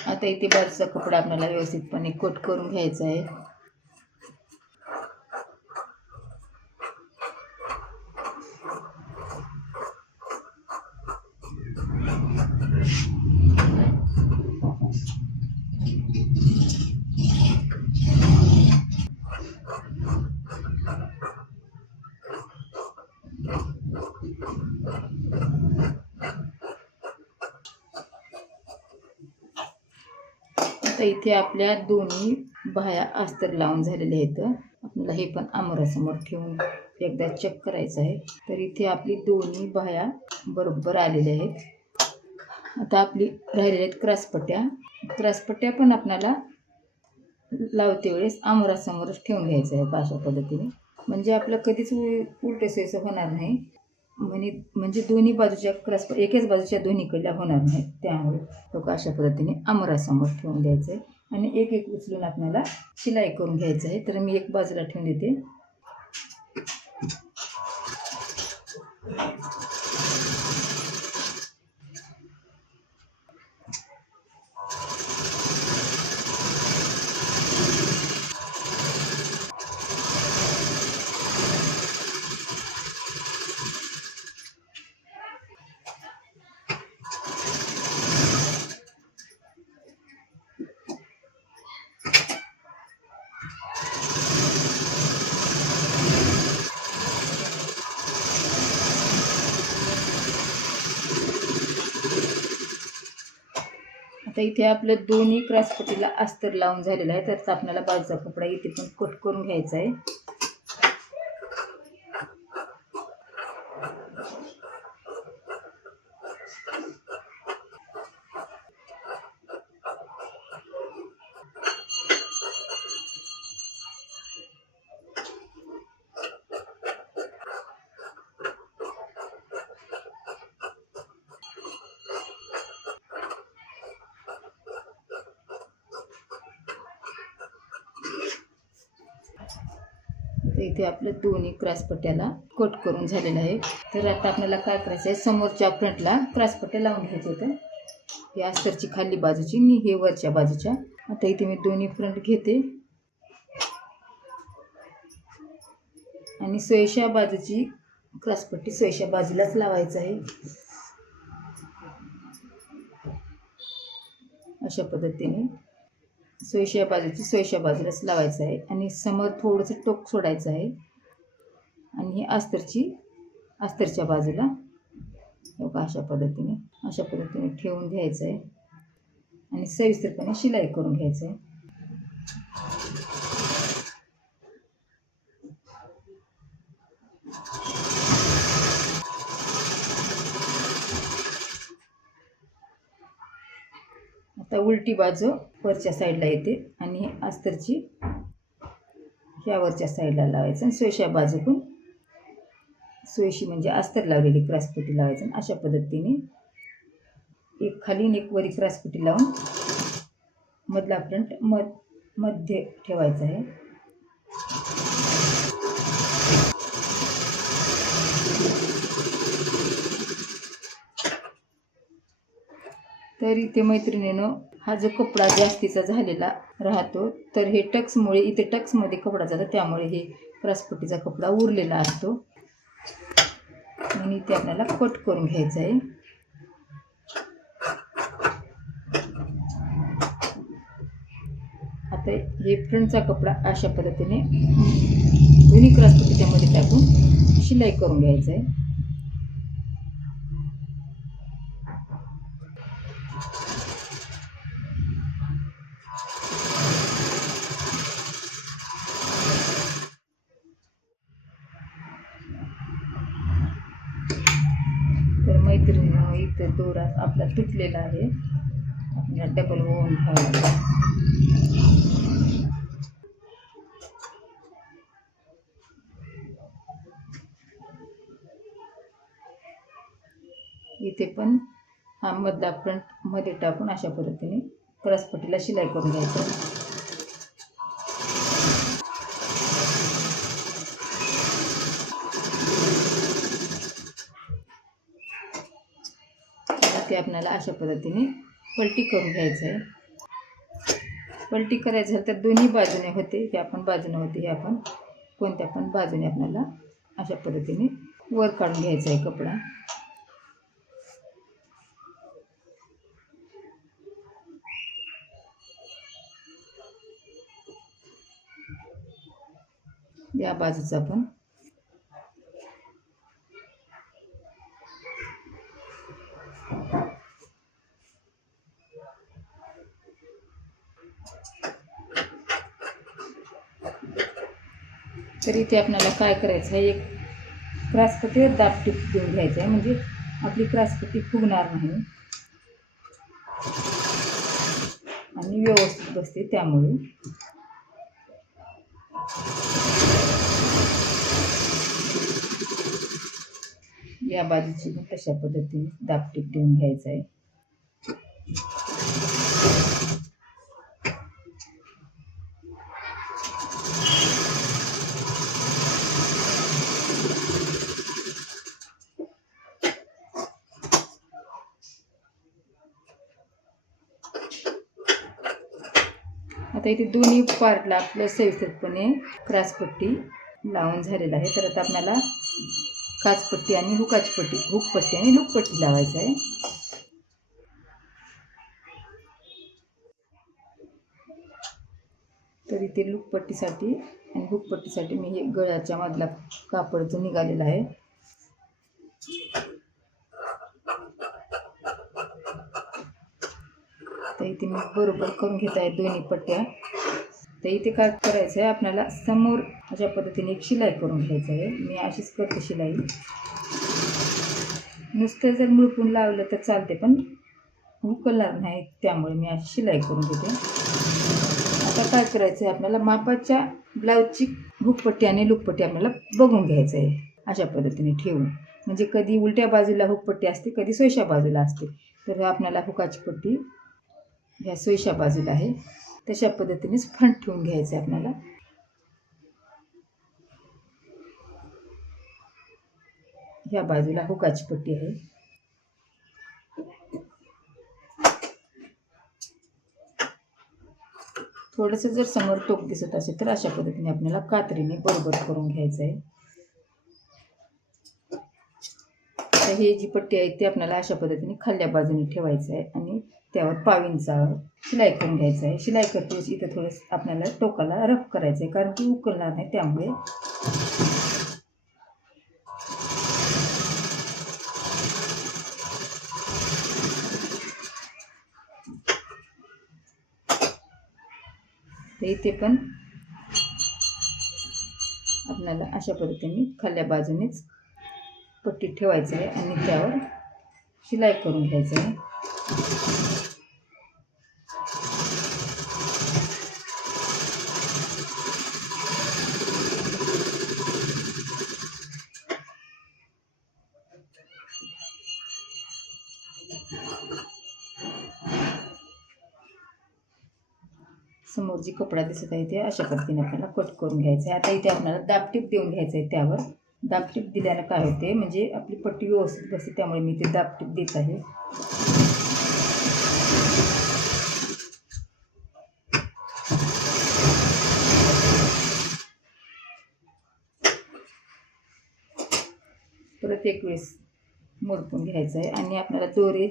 आता इथे बाजूचा कपडा आपल्याला व्यवस्थितपणे कट करून घ्यायचा आहे. आता इथे आपल्या दोन्ही बाह्या अस्तर लावून झालेले आहेत. आपल्याला हे पण आमोरासमोर ठेवून एकदा चेक करायचं आहे. तर इथे आपली दोन्ही बाह्या बरोबर आलेल्या आहेत. आता आपली राहिलेल्या आहेत क्रॉसपट्ट्या पण आपल्याला लावते वेळेस आमोरासमोरच ठेवून घ्यायचं आहे अशा पद्धतीने, म्हणजे आपलं कधीच उलटे सोयीचं होणार नाही. म्हणजे दोन्ही बाजूच्या एकाच बाजूच्या दोन्हीकडल्या होणार नाहीत, त्यामुळे लोक अशा पद्धतीने आमोरासमोर ठेवून द्यायचं आहे आणि एक एक उचलून आपल्याला शिलाई करून घ्यायचं आहे. तर मी एक बाजूला ठेवून देते. आता इथे आपल्या दोन्ही क्रॉसपट्टीला अस्तर लावून झालेला आहे. तर आपल्याला बाजूचा कपडा इथे पण कट करून घ्यायचा आहे. तर इथे आपल्या दोन्ही क्रॉसपट्ट्याला कट करून झालेलं आहे. तर आता आपल्याला काय करायचं आहे, समोरच्या फ्रंटला क्रॉसपट्ट्या लावून घ्यायचं होतं. ही अस्तरची खाली बाजूची आणि हे वरच्या बाजूच्या. आता इथे मी दोन्ही फ्रंट घेते आणि सोयीच्या बाजूची क्रॉसपट्टी सोयीच्या बाजूलाच लावायचं आहे. अशा पद्धतीने सोयीच्या बाजूची सोयीच्या बाजूलाच लावायचं आहे आणि समोर थोडंसं टोक सोडायचं आहे आणि हे अस्तरच्या बाजूला अशा पद्धतीने ठेवून घ्यायचं आहे आणि सविस्तरपणे शिलाई करून घ्यायचं आहे. आता उलटी बाजू वरच्या साईडला येते आणि अस्तरची ह्यावरच्या साईडला लावायचं आणि सोयीच्या बाजूकडून सोयीशी म्हणजे अस्तर लावलेली क्रॉसपट्टी लावायचं आणि अशा पद्धतीने एक खाली आणि एक वरी क्रॉसपट्टी लावून मधला फ्रंट मध्ये ठेवायचा आहे. तर इथे मैत्रिणीनं हा जो कपडा जास्तीचा झालेला राहतो तर हे टक्समुळे इथे टक्समध्ये कपडा जातो त्यामुळे हे क्रॉसपट्टीचा कपडा उरलेला असतो आणि ते आपल्याला कट करून घ्यायचं आहे. आता हे फ्रंटचा कपडा अशा पद्धतीने दोन्ही क्रॉसपट्टीच्या मध्ये टाकून शिलाई करून घ्यायचं आहे. तर मैत्रिणींनो इथं दोरा आपला तुटलेला आहे, आपल्याला डबल होऊन घ्यावा. इथे पण हा मधला फ्रंट मध्ये टाकून अशा पद्धतीने क्रॉसपट्टीला शिलाई करून घ्यायचं. ते आपल्याला अशा पद्धतीने पलटी करून घ्यायचं आहे. पलटी करायचं झालं तर दोन्ही बाजूने होते, ह्या पण बाजूने होते, ह्या पण कोणत्या पण बाजूने आपल्याला अशा पद्धतीने वर काढून घ्यायचा आहे कपडा. या बाजूचा पण तर इथे आपल्याला काय करायचं आहे, एक क्रॉसपट्टीवर दाब टिप देऊन घ्यायचं आहे म्हणजे आपली क्रॉसपट्टी फुगणार नाही आणि व्यवस्थित बसते. त्यामुळे या बाजूची पण तशा पद्धतीने दाब टिप देऊन घ्यायचं आहे. आता इथे दोन्ही पार्टला आपलं सविस्तरपणे क्रॉसपट्टी लावून झालेला आहे. तर आता आपल्याला काचपट्टी आणि हुकपट्टी आणि लूकपट्टी लावायचं आहे. तर इथे लूकपट्टीसाठी आणि हुकपट्टीसाठी मी हे गळ्याच्या मधला कापड जो निघालेला आहे तर इथे मी बरोबर करून घेत आहे दोन्ही पट्ट्या. तर इथे काय करायचं आहे, आपल्याला समोर अशा पद्धतीने एक शिलाई करून घ्यायचं आहे. मी अशीच करते शिलाई. नुसतं जर मुळपून लावलं तर चालते पण हुकणार नाही, त्यामुळे मी अशी शिलाई करून घेते. आता काय करायचं आहे, आपल्याला मापाच्या ब्लाऊजची हुकपट्टी आणि लूकपट्टी आपल्याला बघून घ्यायचं आहे. अशा पद्धतीने ठेवून म्हणजे कधी उलट्या बाजूला हुकपट्टी असते, कधी सोयीच्या बाजूला असते. तर आपल्याला हुकाची पट्टी ह्या सोयीच्या बाजूला आहे, तशा पद्धतीनेच फ्रंट ठेवून घ्यायचं आहे आपल्याला. ह्या बाजूला हुकाची पट्टी आहे. थोडंसं जर समोर टोक दिसत असेल तर अशा पद्धतीने आपल्याला कात्रीने बरोबर करून घ्यायचं आहे. तर हे जी पट्टी आहे ती आपल्याला अशा पद्धतीने खाल्ल्या बाजूने ठेवायचं आहे आणि त्यावर पावींचा शिलाई करून घ्यायचं आहे. शिलाई करते इथं थोडंसं आपल्याला टोकाला रफ करायचं आहे, कारण की उकलणार नाही. त्यामुळे इथे पण आपल्याला अशा पद्धतीने खाल्ल्या बाजूनेच पट्टी ठेवायचं आहे आणि त्यावर शिलाई करून घ्यायचं आहे. समोर जी कपडा दिसत आहे ते अशा पद्धतीने आपल्याला कट करून घ्यायचं आहे. आता इथे आपल्याला दाबटीप देऊन घ्यायचं आहे. त्यावर दाबटीप दिल्यानं काय होते म्हणजे आपली पट्टी व्यवस्थित बसते, त्यामुळे मी ते दाबटीप देत आहे. परत एक वेळेस मोडपून घ्यायचं आहे आणि आपल्याला दोरे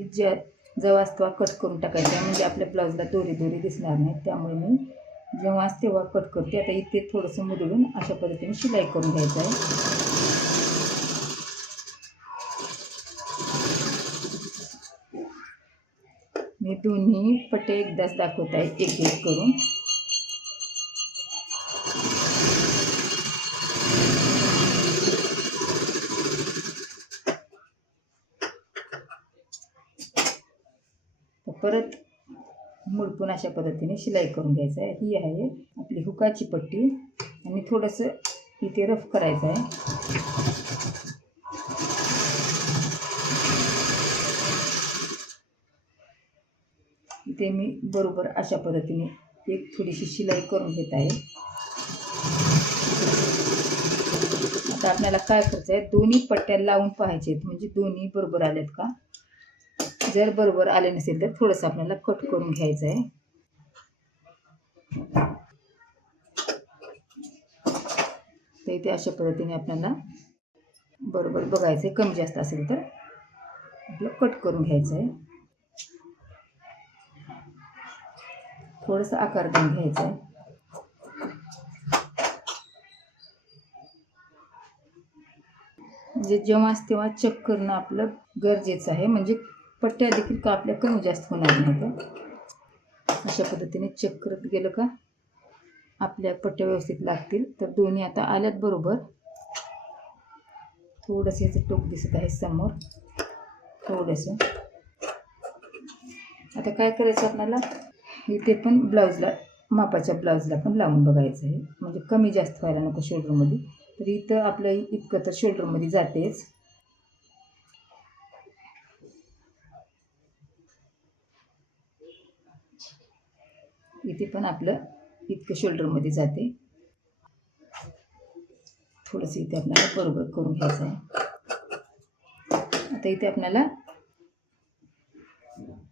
जेव्हा तेव्हा कट करून टाकायचं आहे, म्हणजे आपल्या ब्लाऊजला दोरे दिसणार नाहीत. त्यामुळे मी जेव्हा तेव्हा कट करते. आता इथे थोडंसं मुरडून अशा पद्धतीने शिलाई करून घ्यायचं आहे. मी दोन्ही पट्टे एकदाच दाखवत आहे, एक एक करून. परत मुडपून अशा पद्धतीने शिलाई करून घ्यायचं आहे. ही आहे आपली हुकाची पट्टी आणि थोडंसं इथे रफ करायचं आहे. इथे मी बरोबर अशा पद्धतीने एक थोडीशी शिलाई करून घेत आहे. आता आपल्याला काय करायचं आहे, दोन्ही पट्ट्या लावून पाहायचे आहेत, म्हणजे दोन्ही बरोबर आलेत का. जर बरोबर आले नसेल तर थोडंसं आपल्याला कट करून घ्यायचं आहे. तर इथे अशा पद्धतीने आपल्याला बरोबर बघायचं आहे. कमी जास्त असेल तर आपलं कट करून घ्यायचं आहे. थोडंसं आकार देऊन घ्यायचं आहे. म्हणजे जेव्हा तेव्हा चेक करणं आपलं गरजेचं आहे, म्हणजे पट्ट्या देखील का आपल्या कमी जास्त होणार नाहीत. अशा पद्धतीने चेक करत गेलं का आपल्या पट्ट्या व्यवस्थित लागतील. तर दोन्ही आता आल्यात बरोबर. थोडंसं याचं टोक दिसत आहे समोर, थोडंसं. आता काय करायचं आपल्याला, इथे पण ब्लाऊजला मापाच्या ब्लाऊजला पण लावून बघायचं आहे, म्हणजे कमी जास्त व्हायला नको शोल्डरमध्ये. तर इथं आपलं इतकं तर शोल्डरमध्ये जातेच. इथे पण आपलं इतकं शोल्डरमध्ये जाते. थोडंसं इथे आपल्याला बरोबर करून घ्यायचं आहे. आता इथे आपल्याला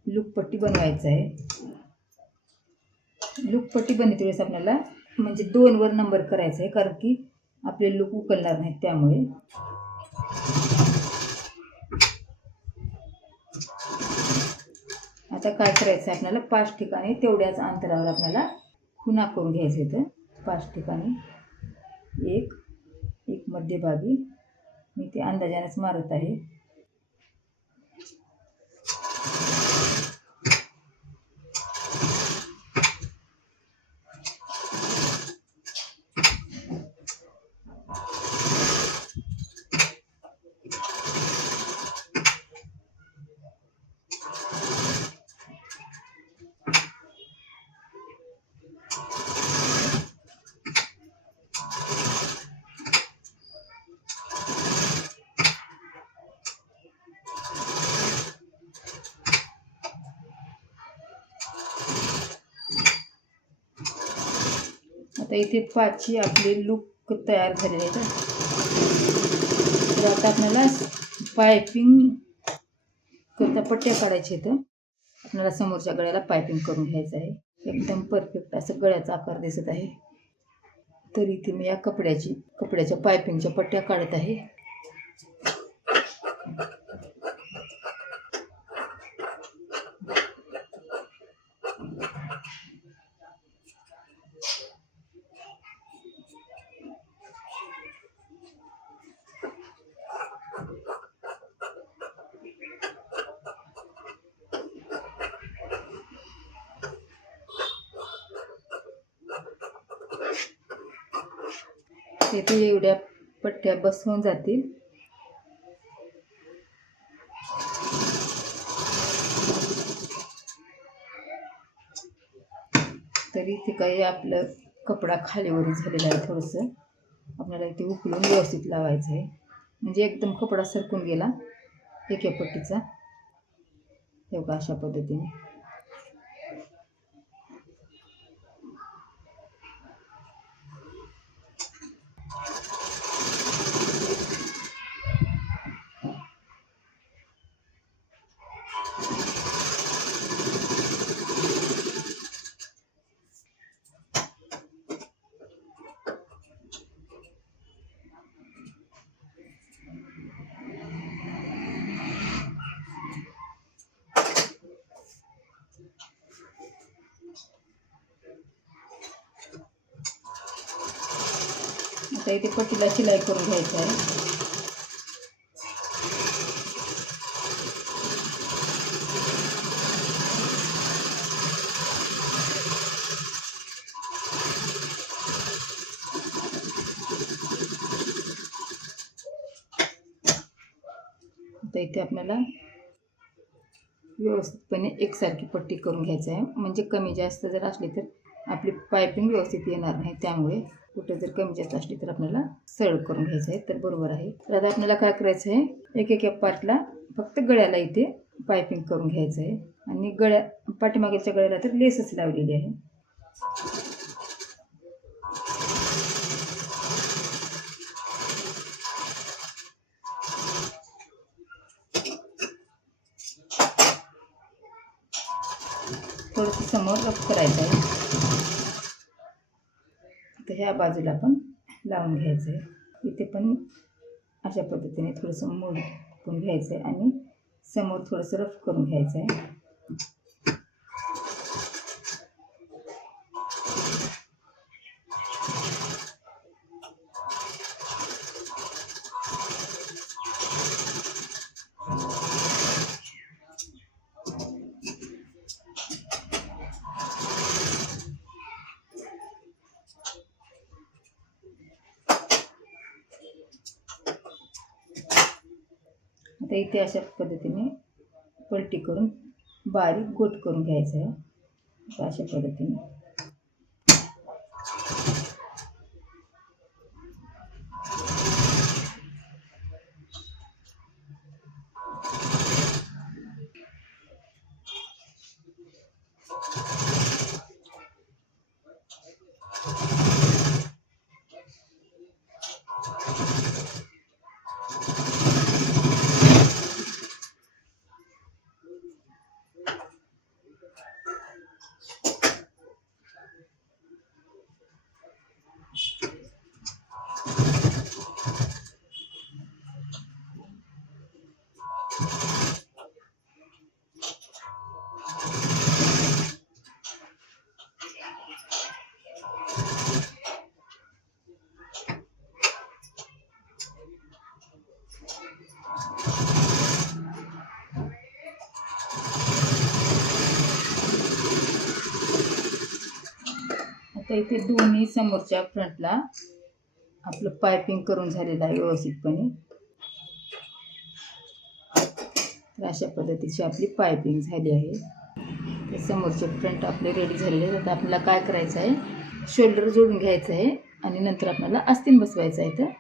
लूकपट्टी बनवायचं आहे. लूकपट्टी बनवते वेळेस आपल्याला म्हणजे 2 वर नंबर करायचा आहे, कारण की आपले लूक उकलणार नाहीत. त्यामुळे आता काय करायचं आहे, आपल्याला 5 ठिकाणी तेवढ्याच अंतरावर आपल्याला खुणा करून घ्यायचं. इथं 5 ठिकाणी एक मध्यभागी मी ते अंदाजानेच मारत आहे. आता इथे 5ची आपले लूक तयार झालेले आहेत. तर आता आपल्याला पायपिंग करता पट्ट्या काढायच्या आहेत. आपल्याला समोरच्या गळ्याला पायपिंग करून घ्यायचं आहे. एकदम परफेक्ट असं गळ्याचा आकार दिसत आहे. तर इथे मी या कपड्याच्या पायपिंगच्या पट्ट्या काढत आहे. इथे एवढ्या पट्ट्या बसवून जातील. तरी इथे काही आपलं कपडा खालीवरी झालेला आहे. थोडंसं आपल्याला इथे उकलून व्यवस्थित लावायचं आहे, म्हणजे एकदम कपडा सरकून गेला एका पट्टीचा. तेव्हा अशा पद्धतीने आता इथे पट्टीला शिलाई करून घ्यायचं आहे. आता इथे आपल्याला व्यवस्थितपणे एकसारखी पट्टी करून घ्यायचं आहे. म्हणजे कमी जास्त जर असली तर आपली पायपिंग व्यवस्थित येणार नाही. त्यामुळे कुठे जर कमी जास्त असली तर आपल्याला सरळ करून घ्यायचं आहे. तर बरोबर आहे. तर आता आपल्याला काय करायचं आहे, एक पार्टला फक्त गळ्याला इथे पायपिंग करून घ्यायचं आहे. आणि पाठीमागच्या गळ्याला तर लेसच लावलेली आहे. थोडंसं समोर रफ करायचं आहे. तर ह्या बाजूला पण लावून घ्यायचं आहे. इथे पण अशा पद्धतीने थोडंसं मोडून घ्यायचं आहे आणि समोर थोडंसं रफ करून घ्यायचं आहे. आता इथे अशा पद्धतीने पलटी करून बारीक गोट करून घ्यायचं आहे. अशा पद्धतीने आता इथे दोन्ही समोरच्या फ्रंटला आपलं पायपिंग करून झालेलं आहे व्यवस्थितपणे. तर अशा पद्धतीची आपली पायपिंग झाली आहे. तर समोरचे फ्रंट आपले रेडी झालेले आहेत. आता आपल्याला काय करायचं आहे, शोल्डर जोडून घ्यायचं आहे आणि नंतर आपल्याला आस्तीन बसवायचं आहे. तर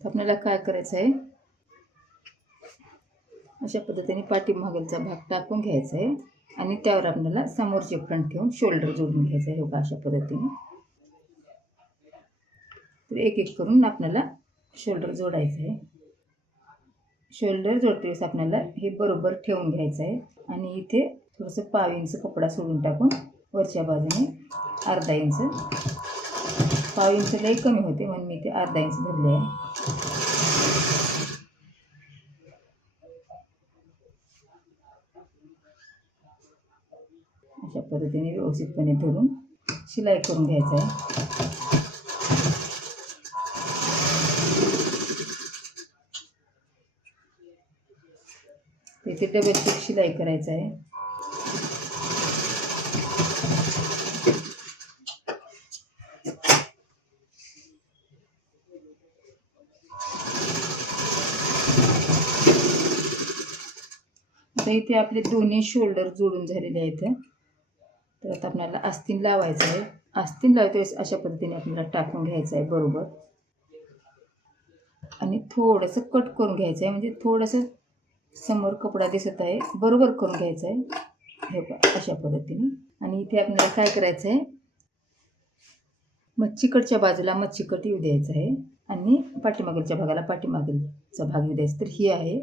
आपल्याला काय करायचं आहे, अशा पद्धतीने पाठीमागचा भाग टाकून घ्यायचा आहे आणि त्यावर आपल्याला समोरचे फ्रंट ठेवून शोल्डर जोडून घ्यायचं आहे. बघा अशा पद्धतीने. तर एक करून आपल्याला शोल्डर जोडायचं आहे. शोल्डर जोडतेवेळेस आपल्याला हे बरोबर ठेवून घ्यायचं आहे आणि इथे थोडंसं 1/2 इंच कपडा सोडून टाकून वरच्या बाजूने 1/2 इंच, 1/2 इंच लई कमी होते म्हणून मी इथे 1/2 इंच धरले आहे. अशा पद्धतीने व्यवस्थितपणे धरून शिलाई करून घ्यायचं आहे. इथे डबल टिक शिलाई करायचं आहे. आता इथे आपले दोन्ही शोल्डर जोडून झालेले आहेत. तर आता आपल्याला आस्तीन लावायचं आहे. आस्तीन लावतेवेळेस अशा पद्धतीने आपल्याला टाकून घ्यायचं आहे बरोबर आणि थोडंसं कट करून घ्यायचं आहे. म्हणजे थोडंसं समोर कपडा दिसत आहे बरोबर करून घ्यायचं आहे. हे बघा अशा पद्धतीने. आणि इथे आपल्याला काय करायचं आहे, मच्छीकडच्या बाजूला मच्छीकट येऊ द्यायचं आहे आणि पाठीमागच्या भागाला पाठीमागचा भाग येऊ द्यायचा. तर ही आहे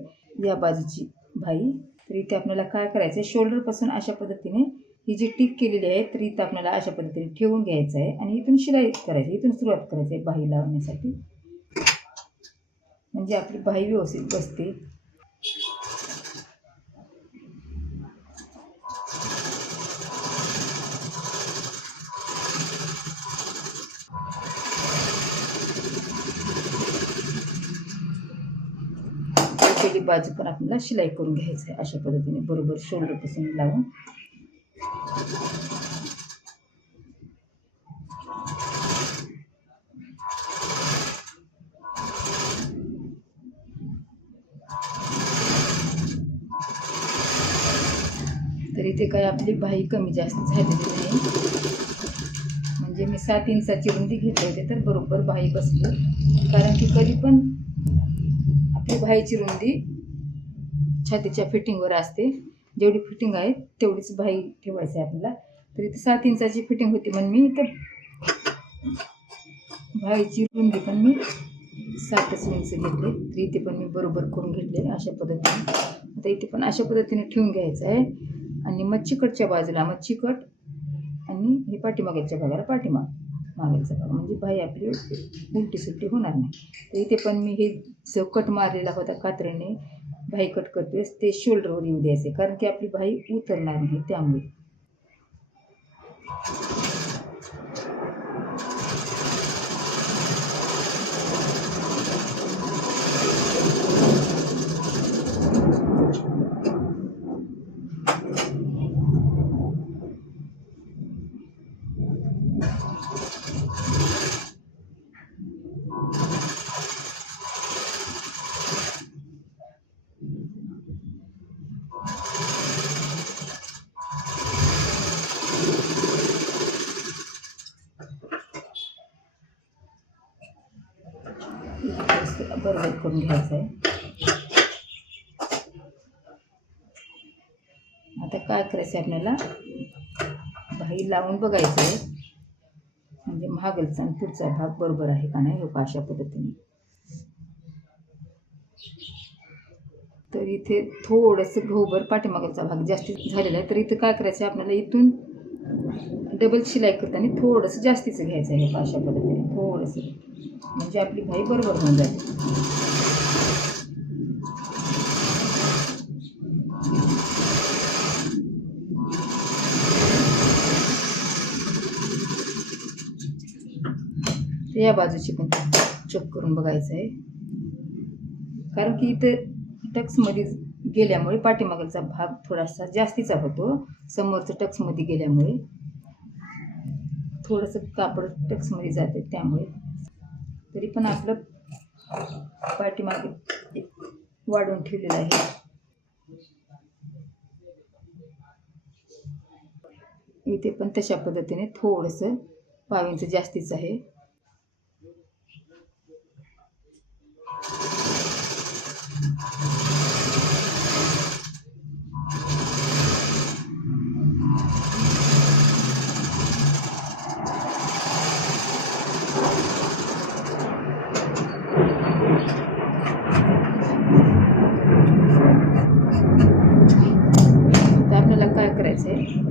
या बाजूची भाई. तर इथे आपल्याला काय करायचं आहे, शोल्डरपासून अशा पद्धतीने ही जी टिक केलेली आहे तर इथं आपल्याला अशा पद्धतीने ठेवून घ्यायचं आहे आणि इथून शिलाई करायची. इथून सुरुवात करायची आहे बाही लावण्यासाठी. म्हणजे आपली बाही व्यवस्थित बसते. खाली बाजू पण आपल्याला शिलाई करून घ्यायचं आहे अशा पद्धतीने बरोबर शोल्डरपासून लावून. तर इथे काय आपली बाही कमी जास्त झालेली नाही, म्हणजे मी 7 इंचाची रुंदी घेतली होती तर बरोबर बाही बसली. कारण की कधी पण आपली बाहीची रुंदी छातीच्या फिटिंगवर असते, जेवढी फिटिंग आहे तेवढीच बाही ठेवायची आहे आपल्याला. तर इथे 7 इंचाची फिटिंग होती म्हणून मी इथं बाहीची रुंदी पण मी 7 इंच घेतले. तर इथे पण मी बरोबर करून घेतले अशा पद्धतीने. आता इथे पण अशा पद्धतीने ठेवून घ्यायचं आहे. आणि मच्छीकटच्या बाजूला मच्छीकट आणि हे पाठीमागच्या भागाला मागायचा भाग, म्हणजे बाही आपली उलटी सुलटी होणार नाही. तर इथे पण मी हे जो कट मारलेला होता कात्रीने बाही कट करतोय ते शोल्डरवर येऊ द्यायचे, कारण की आपली बाही उतरणार नाही त्यामुळे. बरोबर करून घ्यायचं आहे. आता काय करायचं आहे आपल्याला, बाही लावून बघायचं आहे, म्हणजे मागलचा आणि पुढचा भाग बरोबर आहे का नाही, हो अशा पद्धतीने. तर इथे थोडंसं गहूभर पाठीमागचा भाग जास्ती झालेला आहे. तर इथे काय करायचं आहे आपल्याला, इथून डबल शिलाई करताना थोडंसं जास्तीचं घ्यायचं आहे अशा पद्धतीने, थोडंसं, म्हणजे आपली बाही बरोबर होऊन जाते. तर या बाजूची पण चेक करून बघायचं आहे, कारण की इथं टक्समध्ये गेल्यामुळे पाठीमागचा भाग थोडासा जास्तीचा होतो, समोरचं टक्समध्ये गेल्यामुळे थोडंसं कापड टक्समध्ये जाते त्यामुळे. तरी पण आपलं पाठीमागे वाढवून ठेवलेलं आहे. इथे पण तशा पद्धतीने थोडंसं 5 इंच जास्तीचं आहे.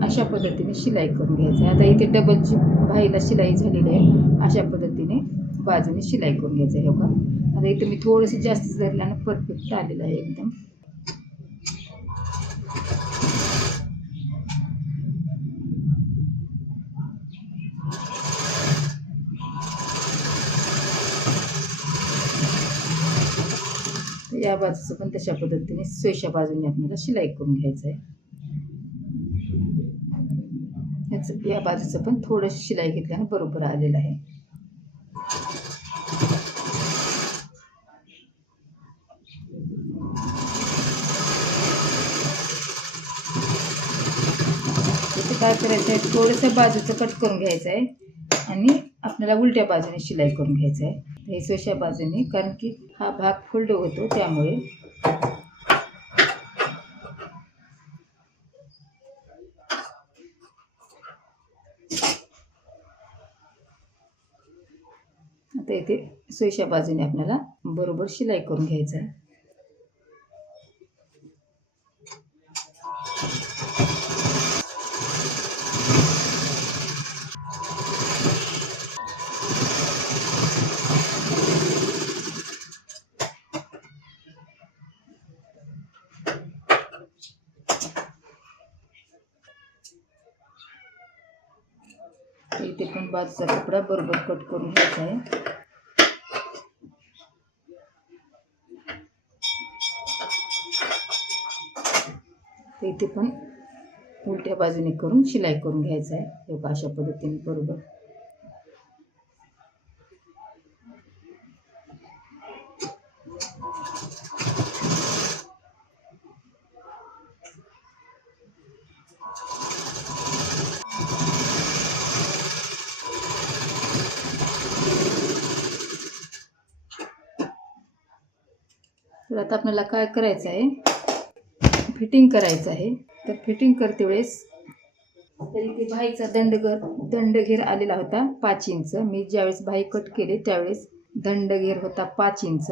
अशा पद्धतीने शिलाई करून घ्यायचं आहे. आता इथे डबलची बाहीला शिलाई झालेली आहे, अशा पद्धतीने बाजूने शिलाई करून घ्यायचं आहे. हो का, आता इथे मी थोडंसं जास्त धरल्यानं परफेक्ट आलेलं आहे एकदम. या बाजूचं पण तशा पद्धतीने सोयीच्या बाजूने आपल्याला शिलाई करून घ्यायचं आहे. या बाजूचं पण थोडंसं शिलाई घेतल्यानं बरोबर आलेलं आहे. इथे काय करायचं आहे, थोडंसं बाजूचं कट करून घ्यायचं आहे आणि आपल्याला उलट्या बाजूने शिलाई करून घ्यायचं आहे. हे सोयीच्या बाजूने, कारण की हा भाग फोल्ड होतो त्यामुळे. आता इथे सोयीच्या बाजूने आपल्याला बरोबर शिलाई करून घ्यायचं आहे. इथे पण बाजूचा कपडा बरोबर कट करून घ्यायचा आहे. तर इथे पण उलट्या बाजूने करून शिलाई करून घ्यायचं आहे. हे अशा पद्धतीने बरोबर. तर आता आपल्याला काय करायचं आहे, फिटिंग करायचं आहे. तर फिटिंग करते वेळेस तरी ते बाहीचा दंडघेर आलेला होता 5 इंच. मी ज्यावेळेस बाही कट केले त्यावेळेस दंडघेर होता 5 इंच.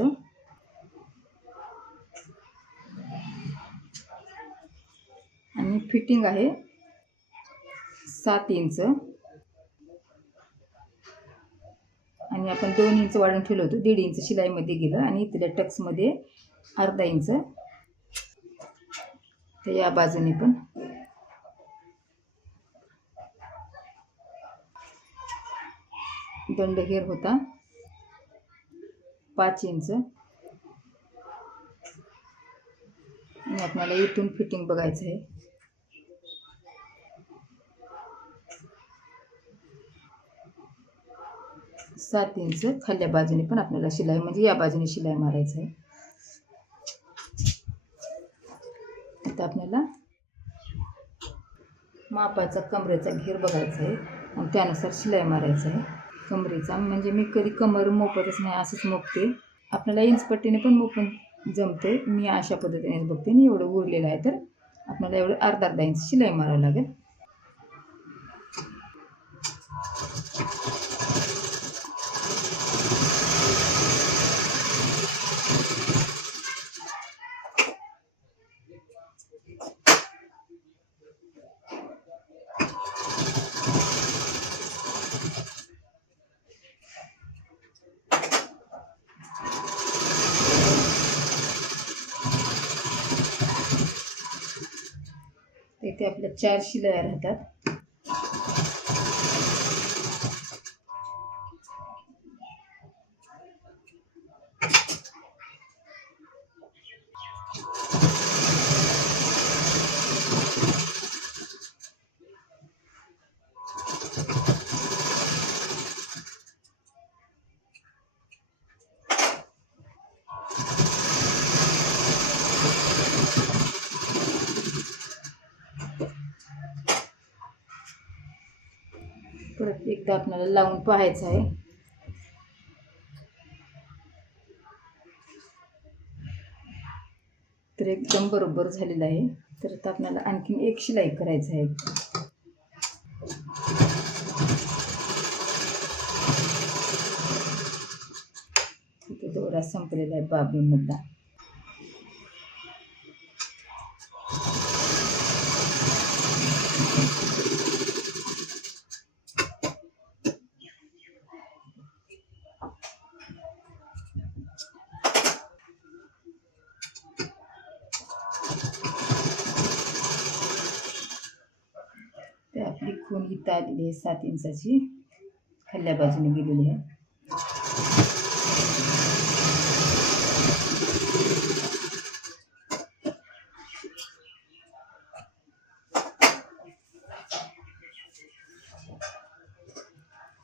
आणि फिटिंग आहे 7 इंच. आणि आपण 2 इंच वाढवून ठेवलं होतं, 1.5 इंच शिलाईमध्ये गेलं आणि इथल्या टक्समध्ये अर्धा इंच. तर या बाजूने पण दंडघेर होता 5 इंच. आणि आपल्याला इथून फिटिंग बघायचं आहे. सात इंच खाल्ल्या बाजूने पण आपल्याला शिलाई म्हणजे या बाजूने शिलाई मारायचं आहे. आता आपल्याला मापाचा कमरेचा घेर बघायचा आहे आणि त्यानुसार शिलाई मारायचं आहे. कमरेचा म्हणजे मी कधी कमर मोपतच नाही, असंच मोपते. आपल्याला इंचपट्टीने पण मोपून जमते. मी अशा पद्धतीने बघते आणि एवढं उरलेलं आहे तर आपल्याला एवढं अर्धा इंच शिलाई मारावं लागेल. इथे आपल्या 4 शिलाई राहतात. परत एकदा आपल्याला लावून पाहायचं आहे. तर एकदम बरोबर झालेलं आहे. तर आता आपल्याला आणखीन एक शिलाई करायचं आहे. इथे दोरा संपलेला आहे बाबीमधला. ते आपली खून इथं आलेली आहे 7 इंचाची, खाल्ल्या बाजूने गेलेली आहे.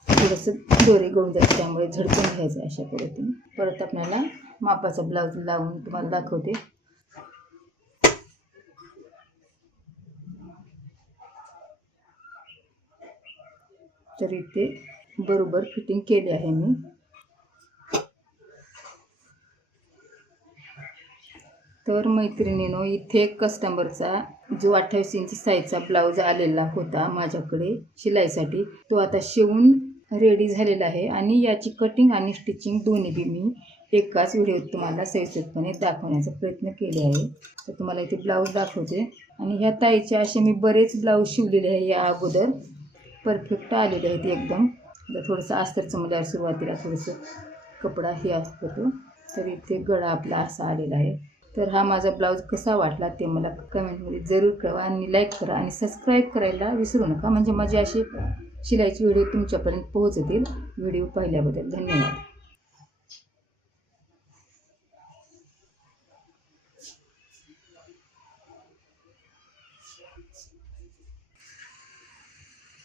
थोडंसं दोरे गळून जायचं त्यामुळे झडकून घ्यायचं अशा पद्धतीने. परत आपल्याला मापाचा ब्लाऊज लावून तुम्हाला दाखवते. तर इथे बरोबर फिटिंग केली आहे मी. तर मैत्रिणींनो, इथे कस्टमरचा जो 28 इंच साईजचा ब्लाऊज आलेला होता माझ्याकडे शिलाईसाठी, तो आता शिवून रेडी झालेला आहे. आणि याची कटिंग आणि स्टिचिंग दोन्ही बी मी एकाच व्हिडिओत तुम्हाला सविस्तरपणे दाखवण्याचा प्रयत्न केले आहे. तर तुम्हाला इथे ब्लाऊज दाखवते. आणि ह्या ताईचे असे मी बरेच ब्लाऊज शिवलेले आहे या अगोदर, परफेक्ट आलेले आहेत एकदम. थोडंसं अस्तर चमल्यावर सुरुवातीला थोडंसं कपडा हे होतो. तर इथे गळा आपला असा आलेला आहे. तर हा माझा ब्लाऊज कसा वाटला ते मला कमेंटमध्ये जरूर कळवा आणि लाईक करा आणि सबस्क्राईब करायला विसरू नका, म्हणजे माझे असे शिलाईचे व्हिडिओ तुमच्यापर्यंत पोहोचतील. व्हिडिओ पाहिल्याबद्दल धन्यवाद.